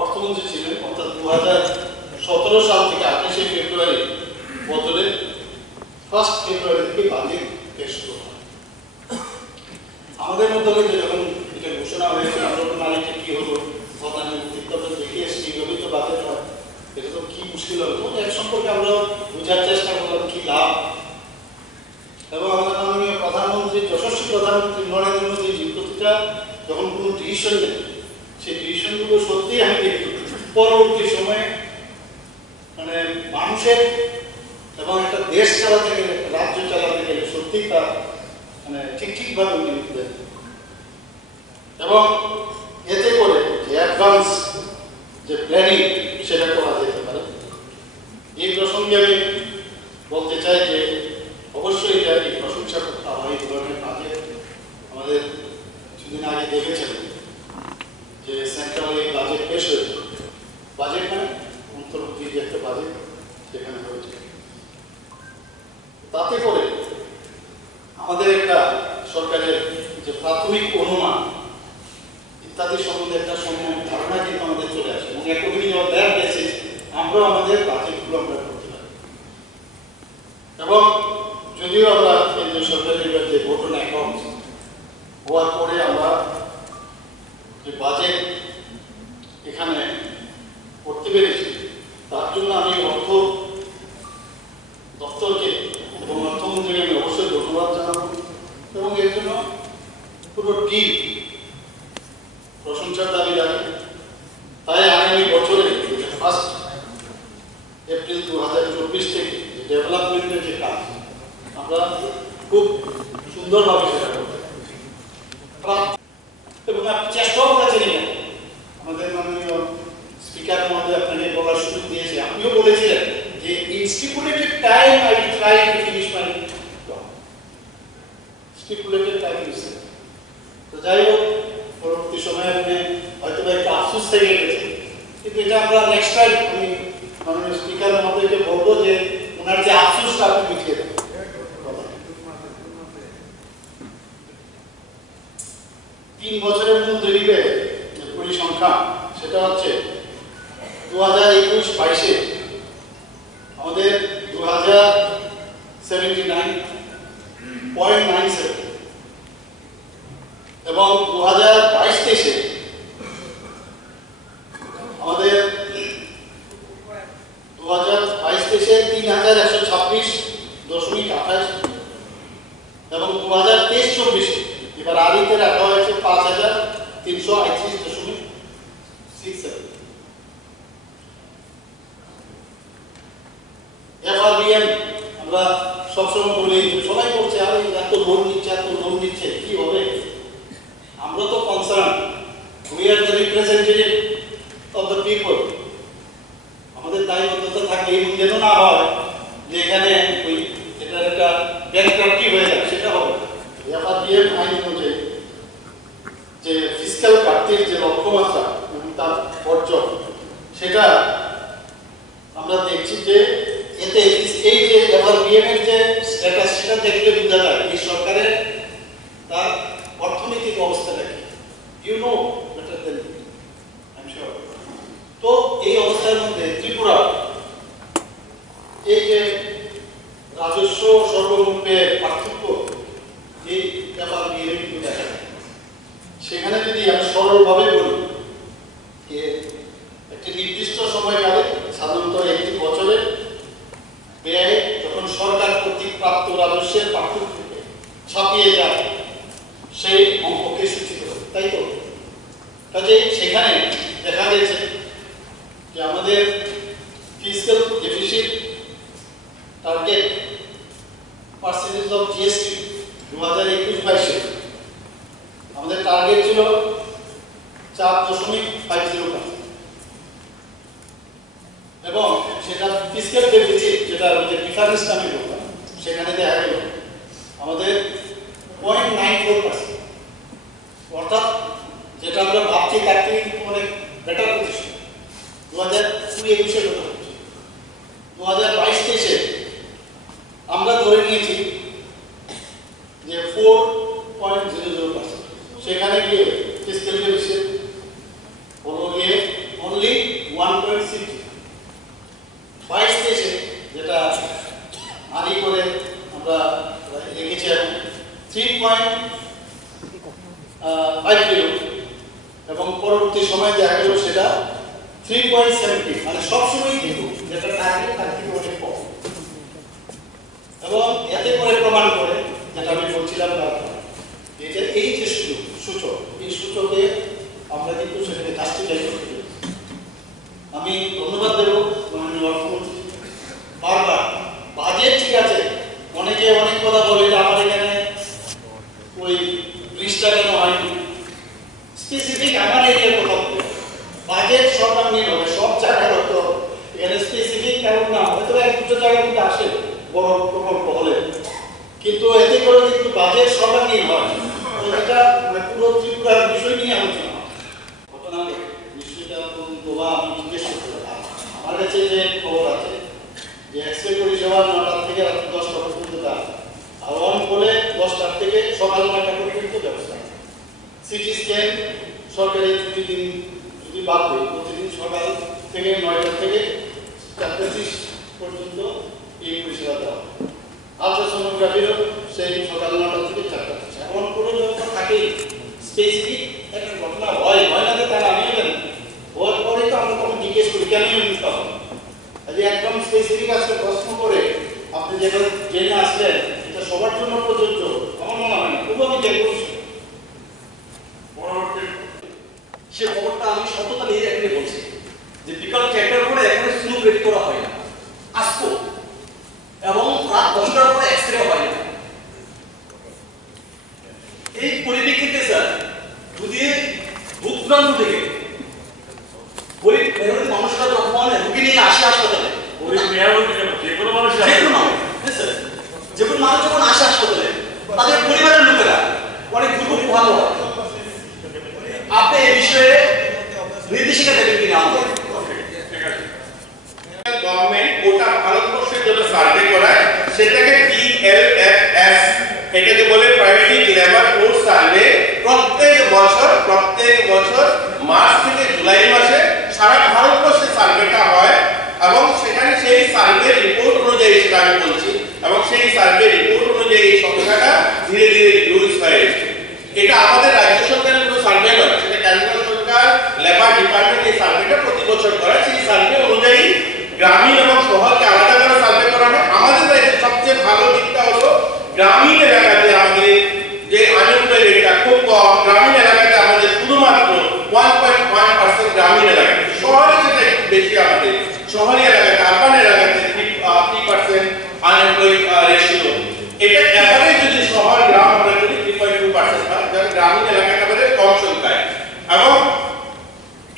অর্থমন্ত্রী ছিলেন, অর্থাৎ 2017 সাল থেকে 28 ফেব্রুয়ারি বদলে 1 ফেব্রুয়ারি থেকে বাজেট পেশ করা। আমাদের মধ্যে যখন এটা ঘোষণা হয়েছে, আমরা তো মানে কি হলো, প্রধানমন্ত্রী তো দেখে এসেছি, এভাবেই তো বাজেট হয়, এটা তো কি মুশকিল হলো। এর সম্পর্কে আমরা বোঝার চেষ্টা করলাম কি লাভ। এবং আমাদের মাননীয় প্রধানমন্ত্রী, যশস্বী প্রধানমন্ত্রী নরেন্দ্র মোদীজি প্রতিটা যখন কোনো ডিসিশন নেন, সেই ডিসিশনগুলো সত্যিই আমি দেখি পরবর্তী সময়ে মানে মানুষের এবং একটা দেশ চালাতে গেলে, রাজ্য চালাতে গেলে সত্যিই তার মানে ঠিকভাবে উনি দেন। এবং এতে করে যে অ্যাডভান্স যে প্ল্যানিং সেটা করা যেতে পারে। এই প্রসঙ্গে আমি বলতে চাই যে অবশ্যই এটা এই প্রশংসা করতে হয়। এই ধরনের বাজেট আমাদের কিছুদিন আগে দেখেছেন যে সেন্ট্রাল এই বাজেট পেশ হয়েছে। বাজেট মানে অন্তর্বর্তী যে একটা বাজেট সেখানে হয়েছে, তাতে করে আমাদের একটা সরকারের যে প্রাথমিক অনুমান ইত্যাদি সম্বন্ধে একটা ধারণা কিন্তু আমাদের চলে আসে, এবং অ্যাকর্ডিংলি অফ দ্যাট বেসিস আমরাও আমাদের বাজেটগুলো আমরা করতে পারি। এবং যদিও আমরা কেন্দ্রীয় সরকারের যে ভোট অন অ্যাকাউন্ট হওয়ার পরে আমরা যে বাজেট এখানে করতে পেরেছি, তার জন্য আমি অর্থ দপ্তরকে এবং অর্থমন্ত্রীকে আমি অবশ্যই ধন্যবাদ জানাবো, এবং এর জন্য পুরো টিম প্রশংসার দাবি রাখে। তাই আগামী বছরে 1 এপ্রিল 2024 থেকে ডেভেলপমেন্টের যে কাজ আমরা খুব সুন্দরভাবে সেটা করতে এবং আপনি চেষ্টাও করেছেন। আমাদের মাননীয় স্পিকার মহোদয় আপনাকে বলার সুযোগ দিয়েছে, আপনিও বলেছিলেন যে in stipulated time I will try to finish my job. Stipulated time is, তো যাই হোক পরবর্তী সময়ে আপনি হয়তো একটা আফসোস থেকে গেছে, কিন্তু এটা আমরা নেক্সট টাইম আমি মাননীয় স্পিকার মহোদয়কে বলবো যে ওনার যে আফসোসটা আপনি মিটিয়ে দেন। 3 বছরের মধ্যে রিবে যে পরিসংখ্যান সেটা হচ্ছে 2021-22 আমাদের 2079.97 এবং 2022-23 আমাদের 2022-23 3126.28 এবং 2023-24 এবার আদিতে রাখা হয়েছে 5338.67। এফআরবিএম আমরা সবসময় বলি, সবাই বলছে আর এত লোন নিচ্ছে কি হবে। আমরা তো concern, we are the representative of the people. আমাদের দায়বদ্ধতা থাকে এবং যেন না হয় যে এখানে ওই এটার একটা ব্যাংক্রাপ্টি হয়ে যায়, সেটা হবে। এফআরবিএম আইন অনুযায়ী যে ফিসক্যাল ঘাটতির যে লক্ষ্যমাত্রা এবং তার অর্জন, সেটা আমরা দেখছি যে এতে এই যে এফআরবিএম এর যে স্ট্যাটাস সেটা দেখলে বোঝা যায় এই সরকারের তার অর্থনৈতিক অবস্থাটা কি। You know better than I am sure. তো এই অবস্থার মধ্যে ত্রিপুরা এই যে রাজস্ব সর্বমূল্যের পার্থক্য এই এফআরবিএম কিন্তু দেখা যায়। সেখানে যদি আমি সরলভাবে বলি যে একটি নির্দিষ্ট সময়কালে সাধারণত একটি বছরে ব্যয় যখন সরকার কর্তৃক প্রাপ্ত রাজস্বের পার্থক্যকে ছাপিয়ে যায় সেই অঙ্ককে সূচিত করে, তাই তো? কাজে সেখানে দেখা গেছে যে আমাদের fiscal deficit target percentage of GST 2021-22 আমাদের টার্গেট ছিল 4.50%, এবং সেটা ফিসক্যাল ডেফিসিট যেটা ডিফারেন্স আমি বললাম সেখানে দেখা গেল আমাদের 0.94%, অর্থাৎ যেটা আমরা ভাবছি তার থেকে কিন্তু অনেক বেটার পজিশন 2020-21-এর কথা হচ্ছে। 2022-23-এ আমরা ধরে নিয়েছি যে 4.00%, সেখানে গিয়ে ফিসক্যাল ডেফিসিট হলো গিয়ে অনলি 1.6। 22-23-এ যেটা আদি করে আমরা রেখেছি এখন 3.50, এবং পরবর্তী সময় দেখা গেল সেটা 3.70, মানে সবসময় কিন্তু যেটা টার্গেট তার থেকে অনেক কম। এবং এতে করে প্রমাণ করে যেটা আমি বলছিলাম এটা এই যে সূচক, এই সূচকে আমরা কিন্তু সেটাকে জাস্টিফাই করতে পারি। আমি ধন্যবাদ দেব মাননীয় অর্থমন্ত্রী। বারবার বাজেট ঠিক আছে, অনেকে অনেক কথা বলে যে আমার এখানে ওই ব্রিজটা কেন হয়নি, স্পেসিফিক আমার এরিয়ার কথা বলে বাজেট সর্বাঙ্গীন হবে, সব জায়গায় হতো। এখানে স্পেসিফিক কারণ না, হয়তো এক দুটো জায়গা কিন্তু আসে বড় প্রকল্প হলে, কিন্তু এতে করে কিন্তু বাজেট সর্বাঙ্গীন হয়। এটা মানে পুরো ত্রিপুরার বিষয় নিয়ে আলোচনা ঘটনা নিশ্চয়ই আমি জিজ্ঞেস করতে পারি। আমার কাছে যে খবর আছে যে এক্সরে পরিষেবা 9টা থেকে রাত 10টা পর্যন্ত কাজ, আর অন বলে 10টার থেকে সকাল 9টা পর্যন্ত ব্যবস্থা। সিটি স্ক্যান সরকারি ছুটি দিন যদি বাদ দেয়, প্রতিদিন সকাল থেকে 9টা থেকে 4:30 পর্যন্ত এই পরিষেবা দেওয়া। আলট্রাসোনোগ্রাফিরও সেই সকাল 9টা থেকে 4:30। এমন কোনো ব্যবস্থা থাকেই, স্পেসিফিক একটা ঘটনা হয় না যে তারা আমিও জানি, ওর পরে তো আমরা তখন জিজ্ঞেস করি কেন নিতে হবে। যদি একদম স্পেসিফিক আজকে প্রশ্ন করে আপনি যেটা জেনে আসলেন এটা সবার জন্য প্রযোজ্য আমার মনে হয় না, তবু আমি দেখব সে খবরটা আমি সততা নিয়ে এখানে বলছি যে বিকাল 4টার পরে এখানে স্লুপ রেডি করা হয় না, আসবো, এবং রাত 10টার পরে এক্সরে হয় না। এই পরিপ্রেক্ষিতে স্যার যদি ভূতপ্রান্ত থেকে গরিব মেহনতি মানুষরা যখন রুগী নিয়ে আসে হাসপাতালে, যে কোনো মানুষ যখন আসে হাসপাতালে, তাদের পরিবারের লোকেরা অনেক দুর্ভোগ ভালো হয়। আপনি এই বিষয়ে নির্দেশিকা দেবেন কিনা আমাদের? গভর্নমেন্ট গোটা ভারতবর্ষের জন্য সার্ভে করায়, সেটাকে PLFS এটাকে বলে প্রাইমারি লেবার ফোর্স সার্ভে। প্রত্যেক বছর মার্চ থেকে জুলাই মাসে সারা ভারতবর্ষে সার্ভেটা হয়, এবং সেখানে সেই সার্ভে রিপোর্ট অনুযায়ী সেটা আমি বলছি, এবং সেই সার্ভে রিপোর্ট অনুযায়ী এই সংখ্যাটা ধীরে ধীরে রিডিউস হয়ে এসেছে। এটা আমাদের রাজ্য সরকারের কোনো সার্ভে নয়, সেটা কেন্দ্র সরকার লেবার ডিপার্টমেন্ট এই সার্ভেটা প্রতি বছর করে। সেই সার্ভে অনুযায়ী গ্রামীণ এবং শহরকে আলাদা করে সার্ভে করা হয়। আমাদের রাজ্যে সবচেয়ে ভালো দিকটা হলো গ্রামীণ এলাকাতে আমাদের যে আনএমপ্লয়েড রেটটা খুব কম। গ্রামীণ এলাকাতে আমাদের শুধুমাত্র 1.1% গ্রামীণ এলাকাতে, শহরে সেটা একটু বেশি। আমাদের শহরি এলাকাতে, আরবান এলাকাতে 3% আনএমপ্লয়েড রেশিও। এটা এভারেজ যদি শহর গ্রাম আমরা যদি 3.2% হয়, যারা গ্রামীণ এলাকাতে আমাদের কম সংখ্যায়। এবং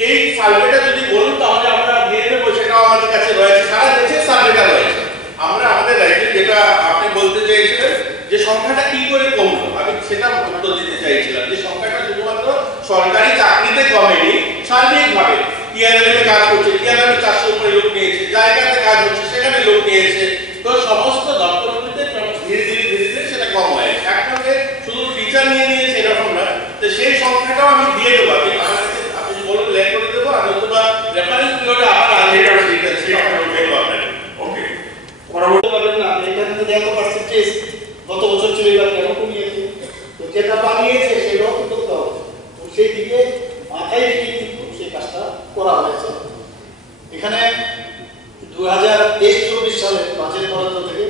এই সার্ভেটা যদি বলুন তাহলে আমরা দিয়ে দেবো, সেটাও আমাদের কাছে রয়েছে, সারা দেশে সার্ভেটা রয়েছে। আমরা আমাদের রাজ্যে যেটা আপনি বলতে চাইছিলেন যে সংখ্যাটা কি করে কমলো, আমি সেটা উত্তর দিতে চাইছিলাম যে সংখ্যাটা শুধুমাত্র সরকারি চাকরিতে কমেনি, সার্বিকভাবে টিআরএল এ কাজ করছে, টিআরএল 400 উপরে লোক নিয়েছে, জায়গাতে কাজ হচ্ছে সেখানে লোক নিয়েছে, তো সমস্ত দপ্তরগুলিতে ধীরে ধীরে সেটা কম হয়। একসঙ্গে শুধু টিচার নিয়েছে এরকম না। তো সেই সংখ্যাটাও আমি দিয়ে দেবো, আপনি বলুন লেখ করে দেবো, আমি অথবা রেফারেন্স পিরিয়ডে আবার আগে ওকে বলতে পারবেন না এখানে যদি এত পার্সেন্টেজ গত বছর ছিল এবার কেন কমিয়েছে, তো যেটা বানিয়েছে সেটাও তো করতে হবে। তো সেই দিকে মাথায় রেখে কিন্তু সেই কাজটা করা হয়েছে। এখানে 2023-24 সালে বাজেট বরাদ্দ থেকে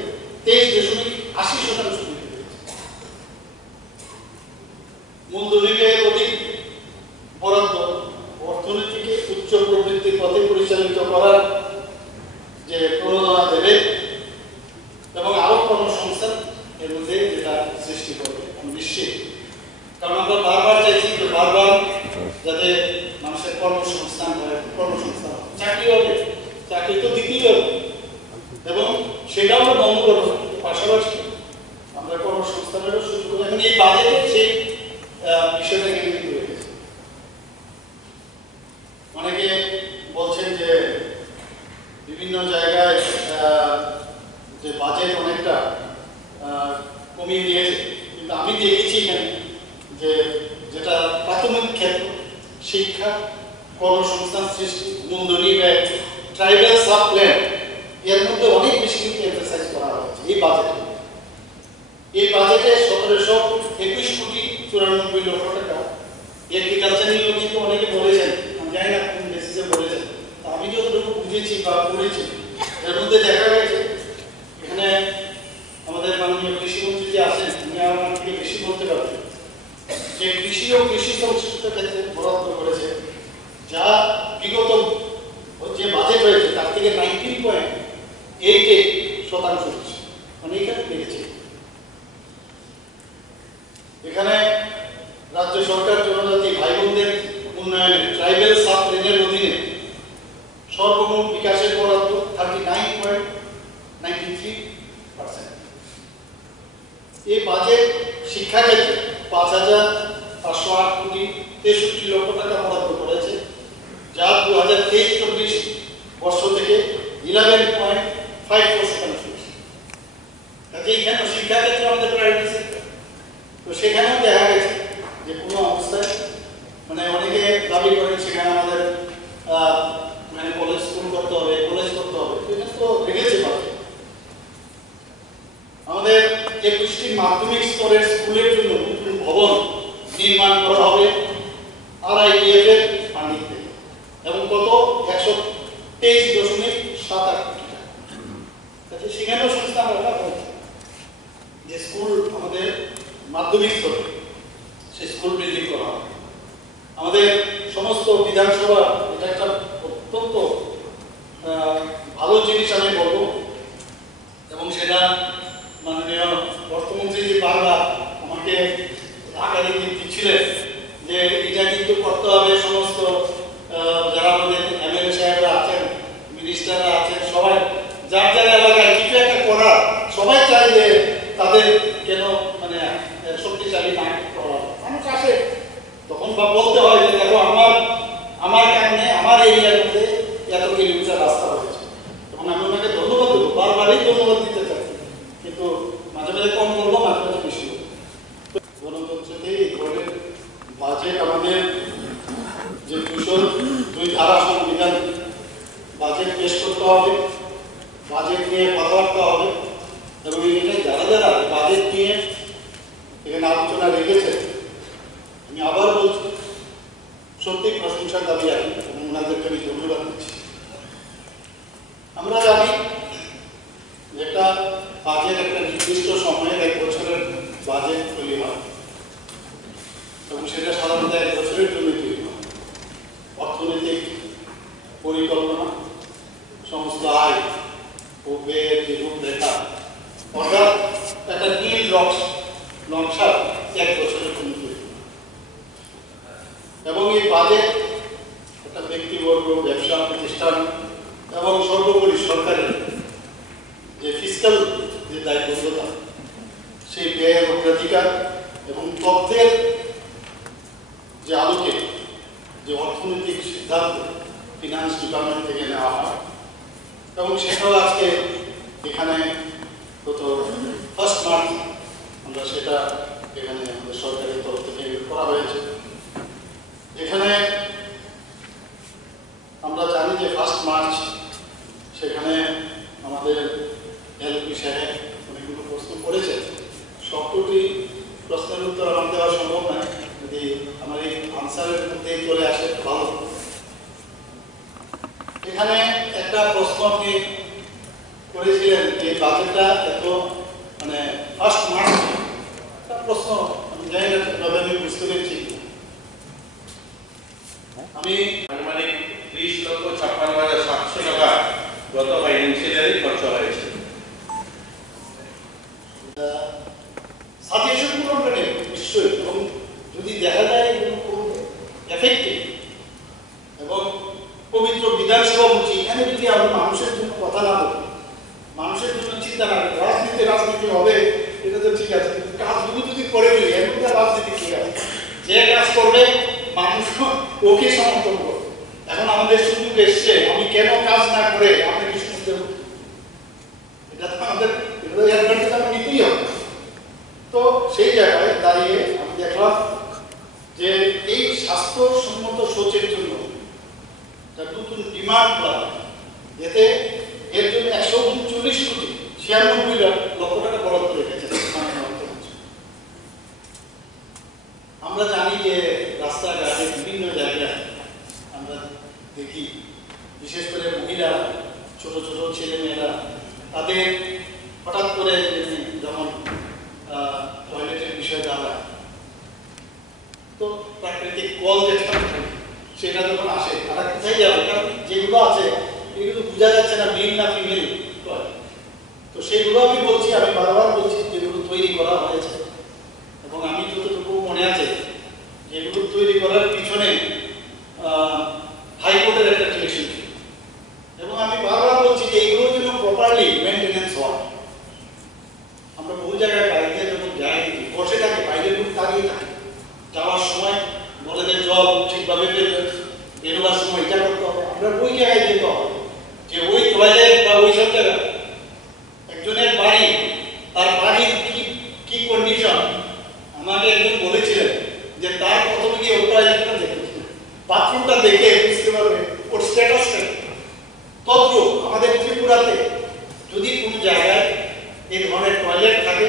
23.80% বৃদ্ধি হয়েছে। মূলধনের অধিক বরাদ্দ অর্থনীতিকে উচ্চ প্রবৃদ্ধির পথে পরিচালিত করার যে প্রণোদনা দেবে এবং আরো কর্মসংস্থান এর মধ্যে যেটা সৃষ্টি করবে আমি নিশ্চিত। কারণ আমরা বারবার চাইছি যে বারবার যাতে কর্মসংস্থান হয়, কর্মসংস্থান চাকরি হবে, চাকরি তো দিতেই হবে এবং সেটাও আমরা বন্ধ করবো। পাশাপাশি আমরা কর্মসংস্থানেরও সুযোগ করবো। এখন এই বাজেটে সেই বিষয়টা কিন্তু রেখেছে। অনেকে বলছেন যে বিভিন্ন জায়গায় যে বাজেট অনেকটা কমিয়ে দিয়েছে, কিন্তু আমি দেখেছি এখানে যে যেটা প্রাথমিক ক্ষেত্র শিক্ষা, কর্মসংস্থান সৃষ্টি, মূলধনী ব্যয়, ট্রাইবাল সাব প্ল্যান, এর মধ্যে অনেক বেশি কিন্তু এমফাসাইজ করা হয়েছে এই বাজেটে। এই বাজেটে 1721 কোটি 94 লক্ষ টাকা এগ্রিকালচার নিয়ে কিন্তু অনেকে বলেছেন, আমি জানি না কোন বেসিসে বলেছেন, আমি যতটুকু বুঝেছি বা পড়েছি এর মধ্যে দেখা গেছে এখানে আমাদের মাননীয় কৃষিমন্ত্রী যে আছেন উনি আমার থেকে বেশি বলতে পারবেন যে কৃষি ও কৃষি সংশ্লিষ্ট ক্ষেত্রে বরাদ্দ করেছে যা বিগত যে বাজেট হয়েছে তার থেকে 19.88% মানে এখানে বেড়েছে। এখানে রাজ্য সরকার জনজাতি ভাই বোনদের উন্নয়নে ট্রাইবাল সাব প্ল্যানের অধীনে সর্বমোট বিকাশের বরাদ্দ 39.93%। এই বাজেট শিক্ষা ক্ষেত্রে 5,508 কোটি 63 লক্ষ টাকা বরাদ্দ করেছে, যা 2023-24 বর্ষ থেকে 11.54%। এইখানে শিক্ষা ক্ষেত্রে আমাদের প্রায়োরিটি সেক্টর, তো সেখানেও দেখা গেছে যে কোনো অবস্থায় মানে অনেকে দাবি করেন সেখানে আমাদের মানে কলেজ স্কুল করতে হবে, কলেজ করতে হবে, এটা তো রেখেছে বাজেট। আমাদের 21টি মাধ্যমিক স্তরের স্কুলের জন্য নতুন ভবন নির্মাণ করা হবে RIDF এর ফান্ডিং থেকে এবং কত 123.78 কোটি টাকা। সেখানেও সংস্থা আমরা যে স্কুল আমাদের মাধ্যমিক স্তরে সেই স্কুল বিল্ডিং করা হবে। আমাদের সমস্ত বিধানসভা এটা একটা অত্যন্ত ভালো জিনিস আমি বলবো এবং সেটা মাননীয় অর্থমন্ত্রী যে বারবার আমাকে আকারে দিচ্ছিলেন যে এটা কিন্তু করতে হবে। সমস্ত যারা আমাদের MLA সাহেবরা আছেন, মিনিস্টাররা আছেন, সবাই যার যার এলাকায় কিছু একটা করার সবাই চাই যে তাদের কেন মানে শক্তিশালী না করা মানুষ আসে তখন বা বলতে হয় যে দেখো আমার কারণে আমার এরিয়ার মধ্যে এত কিলোমিটার রাস্তা হয়েছে এবং আমি ওনাকে ধন্যবাদ দেবো, বারবারই ধন্যবাদ দিতে চাই, কিন্তু মাঝে মাঝে কম করবো, মাঝে মাঝে বেশি করবো। গণতন্ত্রতে এই ধরনের বাজেট আমাদের যে 202 ধারা সংবিধান বাজেট পেশ করতে হবে, বাজেট নিয়ে কথাবার্তা হবে এবং এখানে যারা যারা বাজেট নিয়ে এখানে আলোচনা রেখেছে আমি আবার বলছি সত্যি প্রশংসার দাবি রাখি এবং ওনাদেরকে আমি ধন্যবাদ দিচ্ছি। আমরা জানি একটা বাজেট একটা নির্দিষ্ট সময়ের 1 বছরের বাজেট তৈরি হয় এবং সেটা সাধারণত 1 বছরের জন্য তৈরি হয়। অর্থনৈতিক পরিকল্পনা, সমস্ত আয় ও ব্যয়ের যে রূপরেখা অর্থাৎ একটা নীল নকশা 1 বছরের জন্য তৈরি হয় এবং এই বাজেট একটা ব্যক্তিবর্গ, ব্যবসা প্রতিষ্ঠান এবং সর্বোপরি সরকারের যে ফিসক্যাল যে দায়বদ্ধতা সেই ব্যয়ের অগ্রাধিকার এবং তথ্যের যে আলোকে যে অর্থনৈতিক সিদ্ধান্ত ফিনান্স ডিপার্টমেন্ট থেকে নেওয়া হয় এবং সেটাও আজকে এখানে গত 1 মার্চ আমরা সেটা এখানে আমাদের সরকারের তরফ থেকে করা হয়েছে। এখানে আমরা জানি যে 1 মার্চ সেখানে আমাদের এলপি সাহেব অনেকগুলো প্রশ্ন করেছেন, সবকটি প্রশ্নের উত্তর আমার দেওয়া সম্ভব নয়, যদি আমার এই আনসারের মধ্যে চলে আসে ভালো। এখানে একটা প্রশ্ন আপনি করেছিলেন যে বাজেটটা এত মানে 1 মার্চ একটা প্রশ্ন আমি জানি না তবে আমি বুঝতে পেরেছি। আমি মানে 30,56,700 টাকা গত ফাইন্যান্সিয়ালি খরচ হয়েছে। সাজেশন গুলো আমরা নেব নিশ্চয়ই এবং যদি দেখা যায় এগুলো খুব এফেক্টিভ এবং পবিত্র বিধানসভা বলছি, এখানে যদি আমরা মানুষের জন্য কথা না বলি, মানুষের জন্য চিন্তা না করি, রাজনীতি হবে, এটা তো ঠিক আছে, কিন্তু কাজগুলো যদি করে বলি এখন তো রাজনীতি ঠিক আছে, যে কাজ করবে মানুষ ওকে সমর্থন করবে। এখন আমাদের সুযোগ এসছে, আমি কেন কাজ না করে আপনাকে সুযোগ দেব, এটা তো আমাদের অ্যাডভান্টেজ আমি নিতেই হবে। তো সেই জায়গায় দাঁড়িয়ে আমি দেখলাম যে এই স্বাস্থ্যসম্মত সোচের জন্য নতুন ডিমান্ড করা, এতে এর জন্য 139 কোটি 96 লক্ষ টাকা বরাদ্দ রেখেছে। আমরা জানি যে রাস্তাঘাটে বিভিন্ন জায়গায় আমরা দেখি, বিশেষ করে মহিলা, ছোট ছোট ছেলে মেয়েরা তাদের হঠাৎ করে যখন টয়লেটের বিষয়ে দাঁড়ায়, তো প্রাকৃতিক কল যেটা সেটা যখন আসে তারা কোথায় যাবে, কারণ যেগুলো আছে এগুলো বোঝা যাচ্ছে না মেল না ফিমেল টয়লেট। তো সেইগুলো আমি বলছি, আমি বারবার বলছি যেগুলো তৈরি করা হয়েছে, এবং আমি যতটুকু মনে আছে যেগুলো তৈরি করার পিছনে হাইকোর্টের একটা ডিরেকশন ছিল, এবং আমি বারবার বলছি যে এইগুলো যেন প্রপারলি মেনটেন্যান্স হয়। আমরা বহু জায়গায় বাড়িতে যখন যাই বসে থাকে, বাইরে লোক দাঁড়িয়ে থাকে, যাওয়ার সময় বলে যে জল ঠিকভাবে বেরোবার সময় এটা করতে হবে, আমরা ওই জায়গায় যেতে হবে যে ওই টয়লেট বা ওই সব জায়গায় একজনের বাড়ি, তার বাড়ির কি কন্ডিশন, আমাকে একজন বলেছিলেন যে তার প্রথমে গিয়ে ওই টয়লেটটা দেখেছিল, বাথরুমটা দেখে বুঝতে পারবে ওর স্ট্যাটাসটা। তদ্রূপ আমাদের ত্রিপুরাতে যদি কোনো জায়গায় এই ধরনের টয়লেট থাকে,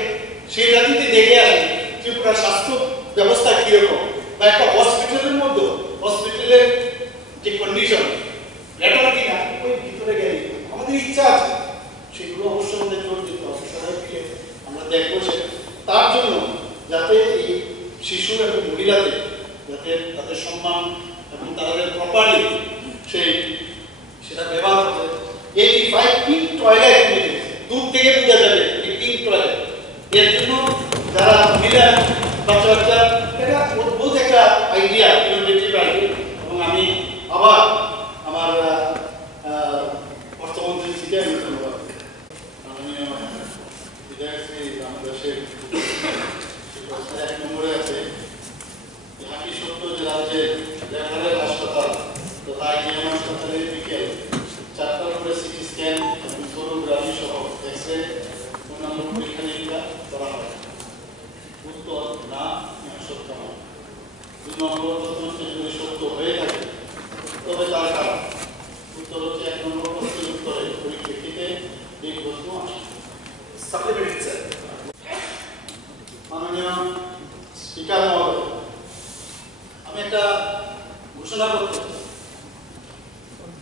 সেটা যদি দেখে আসে ত্রিপুরার স্বাস্থ্য ব্যবস্থা কিরকম, বা একটা হসপিটালের মধ্যে হসপিটালের যে কন্ডিশন বেটার কিনা, ওই ভিতরে গেলে আমাদের ইচ্ছা আছে সেগুলো অবশ্যই আমাদের জোর দিতে হবে, সবাইকে আমরা দেখবো সে তার জন্য যাতে এই শিশু এবং মহিলাদের যাতে তাদের সম্মান এবং তাদের প্রপারলি সেটা ব্যবহার করতে 85 পিঙ্ক টয়লেট দূর থেকে বোঝা যাবে এই পিঙ্ক টয়লেট। এর জন্য যারা মহিলা বাচ্চা বাচ্চা, এটা অদ্ভুত একটা আইডিয়া, ইনোভেটিভ আইডিয়া, এবং আমি আবার আমার অর্থমন্ত্রী থেকে আমি ধন্যবাদ। মাননীয় বিধায়কশ্রী বাংলাদেশের 1 নম্বরে আছে, ইহাকি সত্য যে রাজ্যের রেফারেল হাসপাতাল তথা আইজিএম হাসপাতালের বিকেল 4টার উপরে সিটি স্ক্যান এবং সোনোগ্রাফি সহ এক্সরে অন্যান্য পরীক্ষা নিরীক্ষা করা হয়। উত্তর না, সত্য নয়। 2 নম্বর প্রশ্নটি যদি সত্য হয়ে থাকে তবে তার কারণ। উত্তর হচ্ছে 1 নম্বর প্রশ্নের উত্তরে পরিপ্রেক্ষিতে এই প্রশ্ন আসে। Supplementary sir. মাননীয় স্পিকার মহোদয়, আমি একটা ঘোষণা করতে চাই,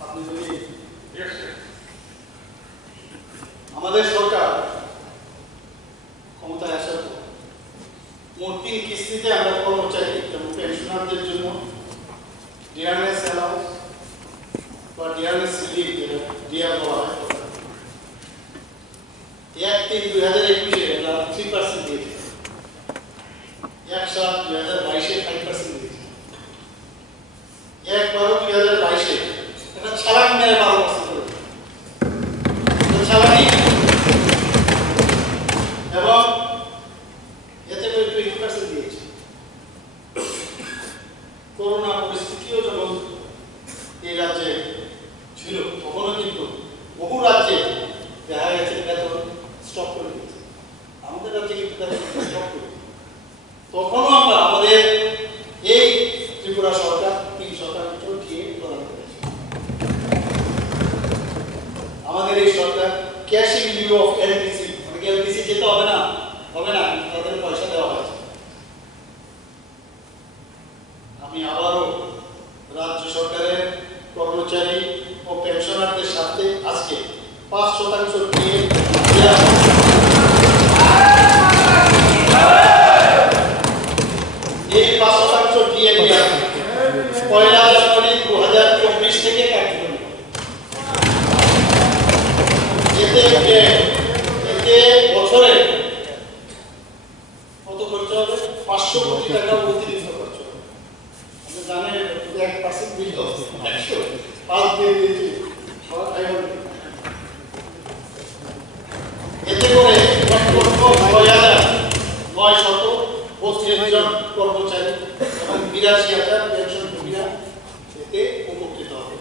আপনি যদি আমাদের সরকার ক্ষমতায় আসার পর মোট 3 কিস্তিতে আমরা কর্মচারী এবং পেনশনারদের জন্য ডিআরএস অ্যালাউন্স বা ডিআরএস লিভ যেটা ডিআর বলা হয় 1/3/2021 আমরা 3% দিয়েছি, 1/7/2022 5% দিয়েছি, 1/12/2022 এটা ছাড়া মেরে 12% করে ছাড়াই, এবং এতে করে 20% দিয়েছি। করোনা পরিস্থিতিও যখন এই রাজ্যে ছিল তখনও কিন্তু বহু রাজ্যে দেখা গেছে বেতন স্টপ করে দিয়েছে, আমাদের রাজ্যে কিন্তু বেতন স্টপ করে, তখনও আমরা আমাদের এই ত্রিপুরা সরকার 3 সরকার দিয়ে প্রদান করেছে। আমাদের এই সরকার cash in lieu of LTC, অনেকে এলটিসি যেতে হবে না তাদের পয়সা দেওয়া হয়েছে। আমি আবারও রাজ্য সরকারের কর্মচারী ও পেনশনারদের সাথে আজকে 5% দিয়ে এই 5% দিয়ে দেওয়া 1 জানুয়ারি 2024 থেকে কার্যকরী। এতে বছরে কত খরচ হবে? 500 কোটি টাকা অতিরিক্ত খরচ হবে। আপনি জানেন 1% বিল 100 5 দিয়ে দিয়েছি। এতে করে 6,932 জন কর্মচারী এবং 82,000 পেনশনভোগীরা এতে উপকৃত হবে।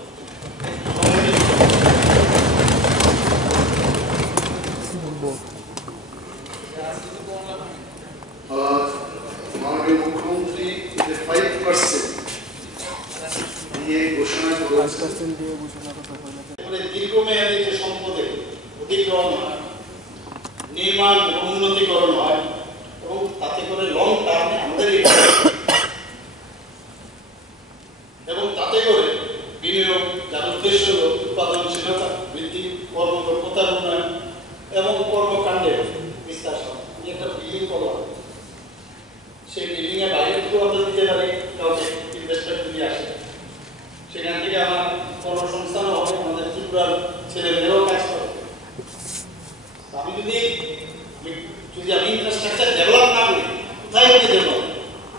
মাননীয় মুখ্যমন্ত্রী 5% দিয়ে ঘোষণা করেছেন। দীর্ঘমেয়াদী যে সম্পদের অধিগ্রহণ হয়, নির্মাণ এবং উন্নতিকরণ হয় এবং তাতে করে লং টার্মে আমাদের এবং তাতে করে বিনিয়োগ, যার উদ্দেশ্য হল উৎপাদনশীলতা বৃদ্ধি, কর্মদক্ষতার উন্নয়ন এবং কর্মকাণ্ডের বিস্তার। একটা বিল্ডিং করলাম, সেই বিল্ডিং এর বাইরে থেকেও আমরা দিতে পারি কাউকে, ইনভেস্টর যদি আসে, সেখান থেকে আমার কর্মসংস্থানও হবে, আমাদের ত্রিপুরার ছেলেমেয়েরাও কাজ করবে। আমি যদি ইনফ্রাস্ট্রাকচার ডেভেলপ না করি, কোথায় হতে দেবো?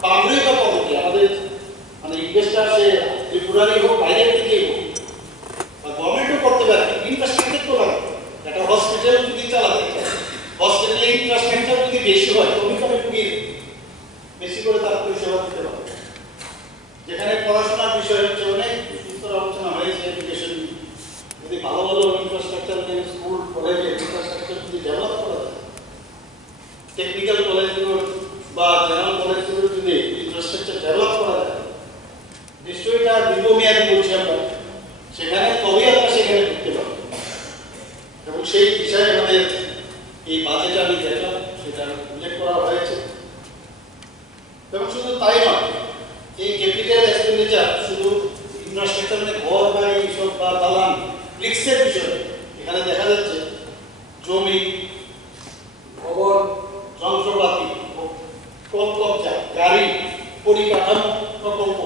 পাবলিক বা পদ্ধতি আমাদের মানে ইনভেস্টার সে ত্রিপুরারই হোক, বাইরের থেকেই হোক, বা গভর্নমেন্টও করতে পারে, ইনফ্রাস্ট্রাকচার তো লাগে। একটা হসপিটাল যদি চালাতে চায়, হসপিটালে ইনফ্রাস্ট্রাকচার যদি বেশি হয়, তবে রোগীর বেশি করে তার পরিষেবা দিতে পারবে। যেখানে পড়াশোনার বিষয় হচ্ছে অনেক সুন্দর আলোচনা হয়েছে, এডুকেশন যদি ভালো ভালো ইনফ্রাস্ট্রাকচার, স্কুল কলেজে ইনফ্রাস্ট্রাকচার যদি ডেভেলপ করা যায়, টেকনিক্যাল কলেজগুলো বা জেনারেল কলেজগুলো যদি ইনফ্রাস্ট্রাকচার ডেভেলপ করা যায়, নিশ্চয়ই এটা দীর্ঘমেয়াদী বলছি আমরা, সেখানে তবেই আমরা সেখানে ঢুকতে পারবো। এবং সেই বিষয়ে আমাদের এই বাজেটে আমি দেখলাম, সেটা উল্লেখ করা হয়েছে। এবং শুধু তাই নয়, এই ক্যাপিটাল এক্সপেন্ডিচার শুধু ইনফ্রাস্ট্রাকচার মানে ঘর বা এইসব বা দালান ব্রিক্সের বিষয়। এখানে দেখা যাচ্ছে জমি, ভবন, যন্ত্রপাতি, কলকবজা, গাড়ি, পরিকাঠামো প্রকল্প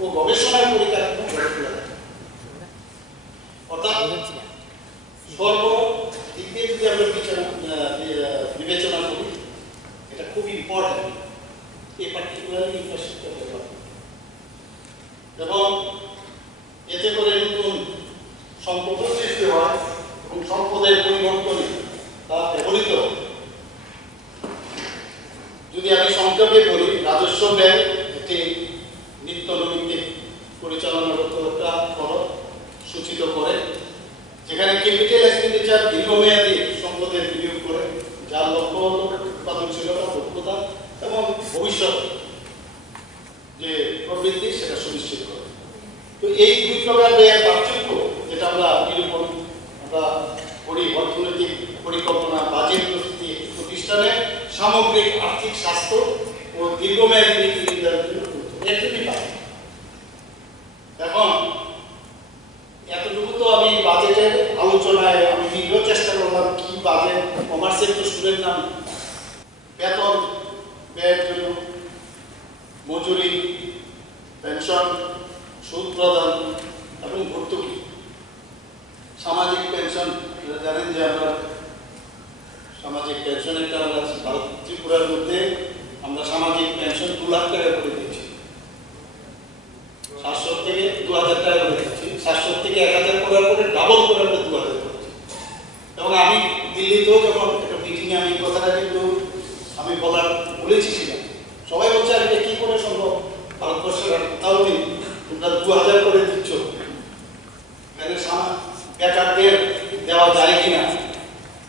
ও গবেষণার পরিকাঠামো গড়ে তোলা যায়। অর্থাৎ সর্বদিক দিয়ে যদি আমরা বিবেচনা করি, এটা খুব ইম্পর্টেন্ট এই পার্টিকুলারলি ইনফ্রাস্ট্রাকচার ডেভেলপমেন্ট। এবং এতে করে নতুন সম্পদ সৃষ্টি হয় এবং সম্পদের পরিবর্তনে তা ব্যবহৃত। যদি আমি সংক্ষেপে বলি, রাজস্ব ব্যয় একটি নিত্য নৈমিত্তিক পরিচালনাগত একটা খরচ সূচিত করে, যেখানে ক্যাপিটাল এক্সপেন্ডিচার দীর্ঘমেয়াদী সম্পদের বিনিয়োগ করে, যার লক্ষ্য হল উৎপাদনশীলতা, দক্ষতা এবং ভবিষ্যৎ যে প্রবৃদ্ধি সেটা সুনিশ্চিত করে। তো এই দুই প্রকার ব্যয়ের পার্থক্য যেটা আমরা নিরূপণ আমরা করি অর্থনৈতিক পরিকল্পনা, বাজেট প্রস্তুতি প্রতিষ্ঠানে সামগ্রিক আর্থিক স্বাস্থ্য ও দীর্ঘমেয়াদী নীতি নির্ধারণের একটি কাজ। এখন এতটুকু তো আমি বাজেটের আলোচনায় আমি নিজেও চেষ্টা করলাম কি বাজেট, কমার্সের তো স্টুডেন্ট নাম, বেতন ব্যয়ের জন্য, মজুরি, পেনশন, সুদ প্রদান এবং ভর্তুকি, সামাজিক পেনশন। জানেন যে আমরা সামাজিক পেনশনের কারণে ভারত ত্রিপুরার মধ্যে আমরা সামাজিক পেনশন 2 লাখ টাকা করে দিচ্ছি, 700 থেকে 2000 টাকা করে দিচ্ছি, 700 থেকে 1000 করার পরে ডাবল করে আমরা 2000 করছি। এবং আমি দিল্লিতেও যখন একটা মিটিংয়ে আমি কথাটা কিন্তু আমি বলেছি, সেটা সবাই বলছে আর এটা কি করে সম্ভব, ভারতবর্ষের কোথাও নেই, তোমরা 2000 করে দিচ্ছ, এখানে বেকারদের দেওয়া যায় কিনা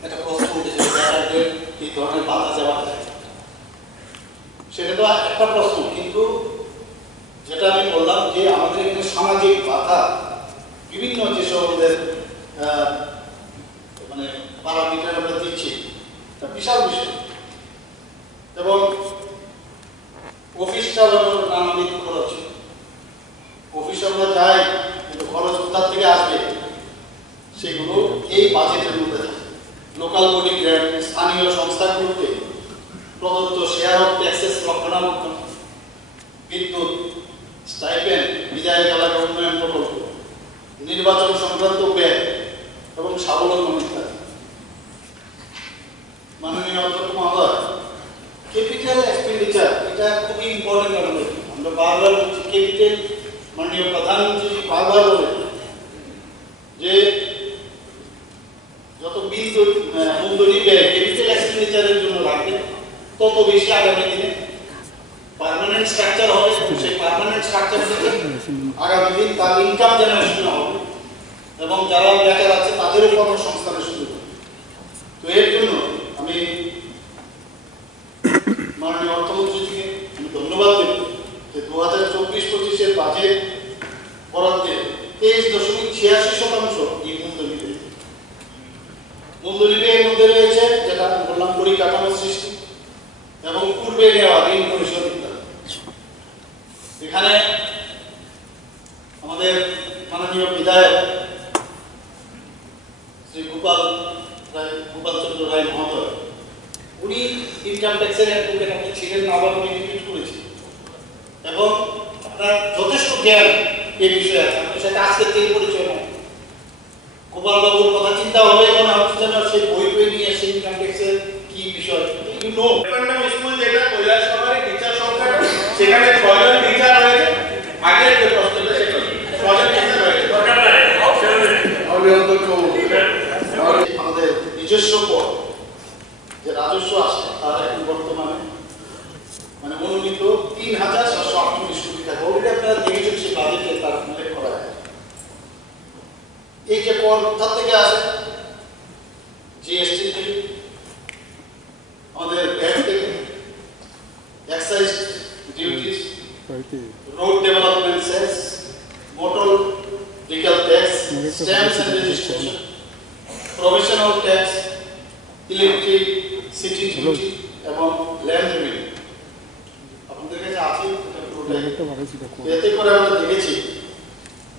একটা প্রশ্ন উঠেছে, বেকারদের এই ধরনের বাধা দেওয়া যায়, সেটা তো একটা প্রশ্ন। কিন্তু যেটা আমি বললাম যে আমাদের এখানে সামাজিক বাধা বিভিন্ন যেসব আমাদের মানে প্যারামিটার আমরা দিচ্ছি, তা বিশাল বিষয়। এবং অফিস চালানোর নানাবিধ খরচ, অফিস আমরা যাই কিন্তু খরচ কোথা থেকে আসবে সেগুলো এই বাজেটের মধ্যে থাকে। লোকাল বডি গ্র্যান্ট, স্থানীয় সংস্থাগুলোকে প্রদত্ত শেয়ার অফ ট্যাক্সেস রক্ষণাবেক্ষণ, বিদ্যুৎ, স্টাইপেন্ড, বিধায়ক এলাকা উন্নয়ন প্রকল্প, নির্বাচন সংক্রান্ত ব্যয় এবং স্বাবলম্বন ইত্যাদি। মাননীয় অধ্যক্ষ মহোদয়, ক্যাপিটাল এক্সপেন্ডিচার এটা খুবই ইম্পর্টেন্ট। আমরা বারবার বলছি ক্যাপিটাল, মাননীয় প্রধানমন্ত্রী বারবার বলেন বেশি আগামী দিনে পার্মানেন্ট স্ট্রাকচার হবে, সেই পার্মানেন্ট স্ট্রাকচার থেকে আগামী দিন তার ইনকাম জেনারেশন হবে এবং যারা বেকার আছে তাদেরও কর্মসংস্থানের সুযোগ হবে। তো এর জন্য আমি মাননীয় অর্থমন্ত্রীকে আমি ধন্যবাদ দেব যে 2024-25-এর বাজেট বরাদ্দে 23.86% এই মূলধনীর মধ্যে রয়েছে, যেটা আমি বললাম পরিকাঠামো সৃষ্টি এবং পূর্বে নেওয়া ঋণ পরিশোধ ইত্যাদি। এখানে আমাদের মাননীয় বিধায়ক শ্রী গোপাল চন্দ্র রায় মহোদয়, উনি ইনকাম ট্যাক্সের অ্যাডভোকেট, আপনি ছিলেন না, আবার উনি রিপিট করেছেন এবং আপনার যথেষ্ট জ্ঞান এই বিষয়ে আছে। আপনি সেটা আজকে থেকে পরিচয় নয়, গোপাল বাবুর কথা চিন্তা হবে মনে হচ্ছে যেন সেই বই নিয়ে সেই ইনকাম ট্যাক্সের কি বিষয় স্কুল যেটা কৈলাস শহরে টিচার সংখ্যা সেখানে 6 জন টিচার রয়েছে। আগের যে প্রশ্নটা সেটা 6 জন টিচার রয়েছে। আমাদের নিজস্ব পদ যে রাজস্ব আসে তার এখন বর্তমানে মানে অনুমিত 3,748 কোটি টাকা। অলরেডি আপনারা দেখেছেন সেই বাজেটে তার উল্লেখ করা যায়। এই যে কর কোথা থেকে আসে, জিএসটি থেকে, আমাদের ভ্যাট থেকে, excise duties, road development cess, motor vehicle tax, stamps and registration, provisional tax, electricity duty এবং ল্যান্ড রেভিনিউ। আপনাদের কাছে আছে এতে করে আমরা দেখেছি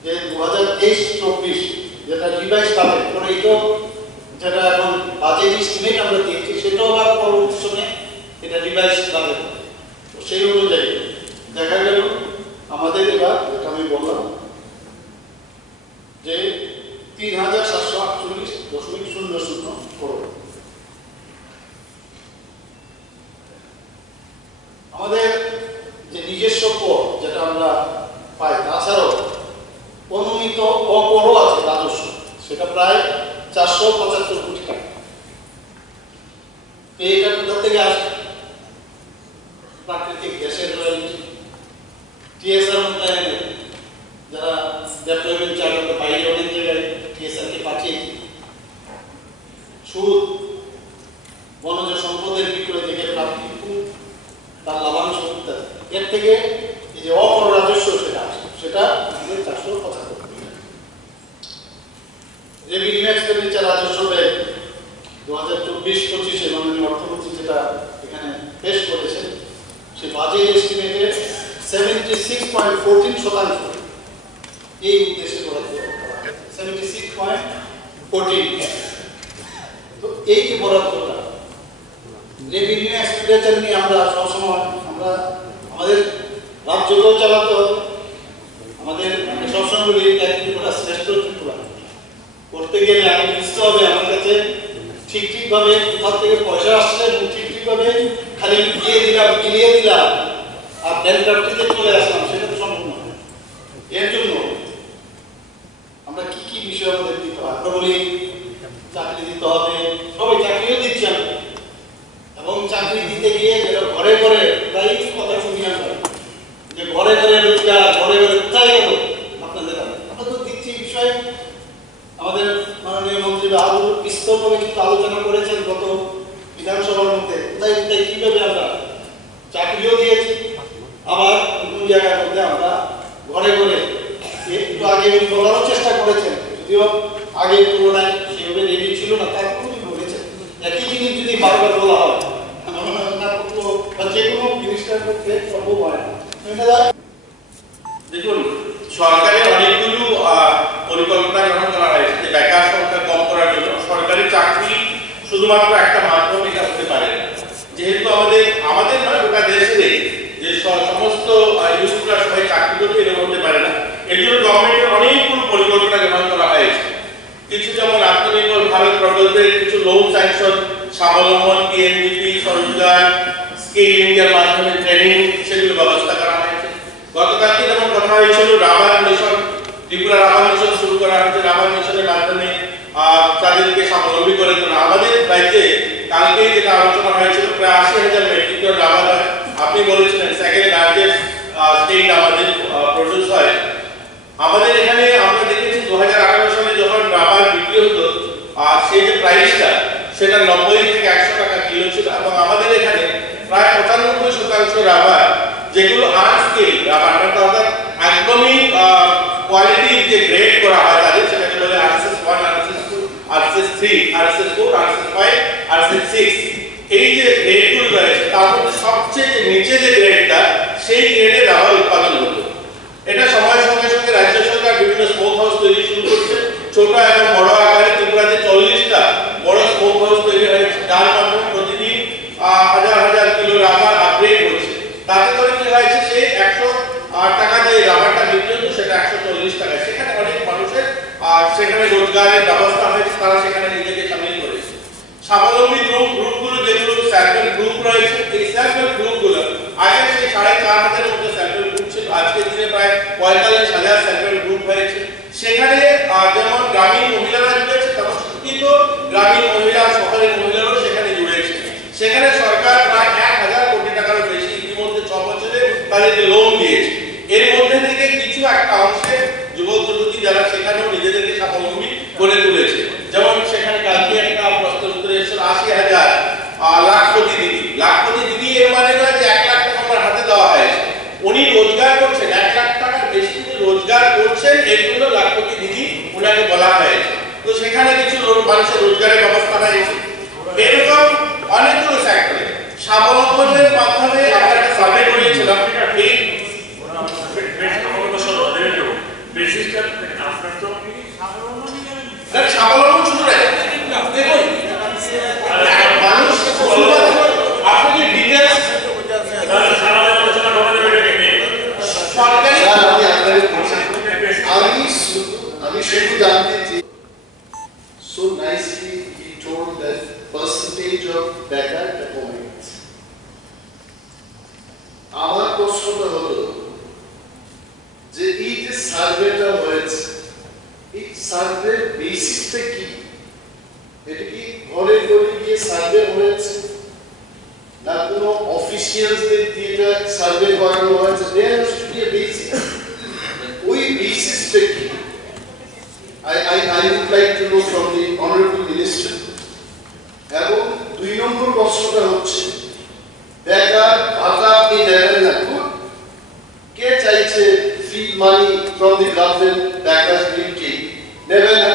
যে 2023-24 যেটা রিভাইজ বাজেট মানে এটা যেটা এখন বাজেট এস্টিমেট আমরা দিয়েছি সেটাও আবার পরবর্তী সময়ে এটা রিভাইজ বাজেট। তো সেই অনুযায়ী দেখা গেল আমাদের এবার যেটা আমি বললাম যে 3,748.00 করোড়। আমাদের যে নিজস্ব কর যেটা আমরা পাই, তাছাড়াও অনুমিত অকরও আছে রাজস্ব, সেটা প্রায় 475 কোটি টাকা। এইটা কোথা থেকে আসে? প্রাকৃতিক গ্যাসের রয়্যালটি, টিএসআর মোতায়েনে যারা ডেভেলপমেন্ট চাই আমরা বাইরে অনেক জায়গায় টিএসআরকে পাঠিয়ে, সুদ, বনজ সম্পদের বিক্রয় থেকে প্রাপ্তি, তার লাভাংশ ইত্যাদি, এর থেকে এই যে অকর রাজস্ব সেটা আসে, সেটা 475 কোটি। রেভিনিউ এক্সপেন্ডিচার রাজস্ব ব্যয় 2024-25-এ মাননীয় অর্থমন্ত্রী যেটা এখানে পেশ করেছেন সেই বাজেট এস্টিমেটে 76.14% এই উদ্দেশ্যে বরাদ্দ করা হয়। 76.14। তো এই যে বরাদ্দটা রেভিনিউ এক্সপেন্ডিচার নিয়ে আমরা সবসময় আমরা আমাদের রাজ্যকেও চালাতে হবে, আমাদের সবসময় বলি ত্রিপুরা শ্রেষ্ঠ ত্রিপুরা করতে গেলে আগে বুঝতে হবে আমার কাছে ঠিকভাবে কোথা থেকে পয়সা আসছে এবং ঠিকভাবে খালি বিলিয়ে দিলাম আর ব্যাংকরাপ্টিতে চলে আসলাম, সেটা তো সম্ভব নয়। এর জন্য আমরা কি বিষয় আমাদের দিতে হবে? আমরা বলি চাকরি দিতে হবে, সবাই চাকরিও দিচ্ছি আমরা, এবং চাকরি দিতে গিয়ে যেটা ঘরে ঘরে প্রায় কথা শুনি আমরা যে ঘরে ঘরে রোজগার, ঘরে ঘরে কোথায় গেল আপনাদের? আমরা তো দিচ্ছি বিষয়ে আমাদের মাননীয় মন্ত্রী আরো বিস্তরভাবে কিন্তু আলোচনা করেছেন গত বিধানসভার মধ্যে, কোথায় কোথায় কিভাবে আমরা চাকরিও দিয়েছি, আবার কোন জায়গার মধ্যে আমরা ঘরে ঘরে একটু আগে বলারও চেষ্টা করেছেন, যদিও আগের তুলনায় সেভাবে রেডি ছিল না, তারপরেও বলেছেন একই জিনিস যদি বারবার বলা হয় বা যে কোনো জিনিসটার ক্ষেত্রে সম্ভব হয় না। দেখুন, সরকারের অনেকগুলো পরিকল্পনা গ্রহণ করা হয়েছে যে বেকার সংখ্যা কম করার জন্য। সরকারি চাকরি শুধুমাত্র একটা মাধ্যম এটা হতে পারে, যেহেতু আমাদের নয় গোটা দেশের যে সমস্ত ইউথরা সবাই চাকরি করতে এরকম হতে পারে না। এর জন্য গভর্নমেন্টের অনেকগুলো পরিকল্পনা গ্রহণ করা হয়েছে। কিছু যেমন আত্মনির্ভর ভারত প্রকল্পের কিছু লোন স্যাংশন, স্বাবলম্বন, পিএনডিপি, স্বরোজগার, স্কিল ইন্ডিয়ার মাধ্যমে ট্রেনিং, সেগুলো ব্যবস্থা করা হয়েছে। গতকালকে যেমন কথা হয়েছিল rubber mission, Tripura rubber mission শুরু করা হয়েছে। রাবার মিশনের মাধ্যমে তাদেরকে স্বাবলম্বী করে তোলা। আমাদের রাজ্যে কালকেই যেটা আলোচনা হয়েছিল প্রায় 80,000 মেট্রিক টন বলেছিলেন সেকেন্ড লার্জেস্ট স্টেট আমাদের প্রডিউস হয়। আমাদের এখানে আমরা দেখেছি 2018 সালে যখন রাবার বিক্রি হতো সেই যে প্রাইসটা সেটা 90 থেকে 100 টাকা কিলো ছিল, এবং আমাদের এখানে প্রায় 95% রাবার যেগুলো আনস্কেল রাবার, অর্থাৎ একদমই কোয়ালিটির যে গ্রেড করা হয় তাদের, সেটাকে বলে RSS1, RSS2, RSS3, RSS4, RSS5, RSS6, এই যে গ্রেডগুলো রয়েছে তার মধ্যে সবচেয়ে নিচে যে গ্রেডটা সেই গ্রেডে রাবার উৎপাদন হতো। এটা সময়ের সঙ্গে সঙ্গে রাজ্য সরকার বিভিন্ন স্মোক হাউস তৈরি শুরু করছে, ছোট এবং বড় আকারে ত্রিপুরাতে 40টা বড় স্মোক হাউস তৈরি হয়েছে, যার মাধ্যমে প্রতিদিন হাজার হাজার কিলো রাবার আপগ্রেড হচ্ছে। তাতে করে কি হয়েছে, সেই 100 টাকা যে রাবারটা বিক্রি হতো সেটা 140 টাকা। সেখানে অনেক মানুষের সেখানে রোজগারের ব্যবস্থা হয়েছে, তারা সেখানে নিজেকে সামিল করেছে। স্বাবলম্বী গ্রুপগুলো যেগুলো সেলফ হেল্প গ্রুপ রয়েছে, এই সেলফ হেল্প গ্রুপগুলো আগে সেই 4,500 মতো সেলফ হেল্প গ্রুপ ছিল, আজকের দিনে প্রায় 45,000 সেলফ হেল্প গ্রুপ হয়েছে। সেখানে যেমন গ্রামীণ মহিলারা জুড়েছে, তেমন শিক্ষিত গ্রামীণ মহিলা, শহরের মহিলারাও সেখানে জুড়েছে। সেখানে সরকার প্রায় 1,000 কোটি টাকারও বেশি ইতিমধ্যে 6 বছরে তাদেরকে লোন দিয়েছে। এর মধ্যে থেকে কিছু একটা অংশে যুবক যুবতী যারা সেখানেও নিজেদেরকে স্বাবলম্বী করে তুলেছে। যেমন সেখানে কালকে একটা প্রশ্ন উত্তরে এসেছিল 80,000 লাখপতি দিদি। লাখপতি দিদি এর মানে নয় যে 1 লাখ টাকা আমার হাতে দেওয়া হয়েছে, উনি রোজগার করছেন 1 লাখ টাকার বেশি রোজগার করছেন, এর জন্য লাখপতি দিদি ওনাকে বলা হয়েছে। তো সেখানে কিছু মানুষের রোজগারের ব্যবস্থা হয়েছে। এরকম অনেকগুলো সেক্টরে স্বাবলম্বনের মাধ্যমে আমরা একটা সার্ভে করিয়েছিলাম। এই স্বাবলম্বন শুধু দেখুন মানুষ আপনি যে ডিটেলস আমি শুধু জানতে চাই, so nicely he told that percentage of beggar appointments. আমার প্রশ্নটা হলো যে এই যে সার্ভেটা হয়েছে, এই সার্ভে বেসিসটা কি? এটা কি ঘরে ঘরে গিয়ে সার্ভে হয়েছে, না কোনো অফিসিয়ালসদের দিয়ে সার্ভে করানো হয়েছে? There has to be a basis. ওই বেসিসটা কি? I would like to know from the Honorable Minister. এবং 2 নম্বর প্রশ্নটা হচ্ছে, বেকার ভাতা আপনি দেবেন না, কে চাইছে free money from the government বেকার স্কিম নেবেন না?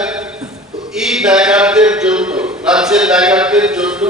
তো এই বেকারদের জন্য, রাজ্যের বেকারদের জন্য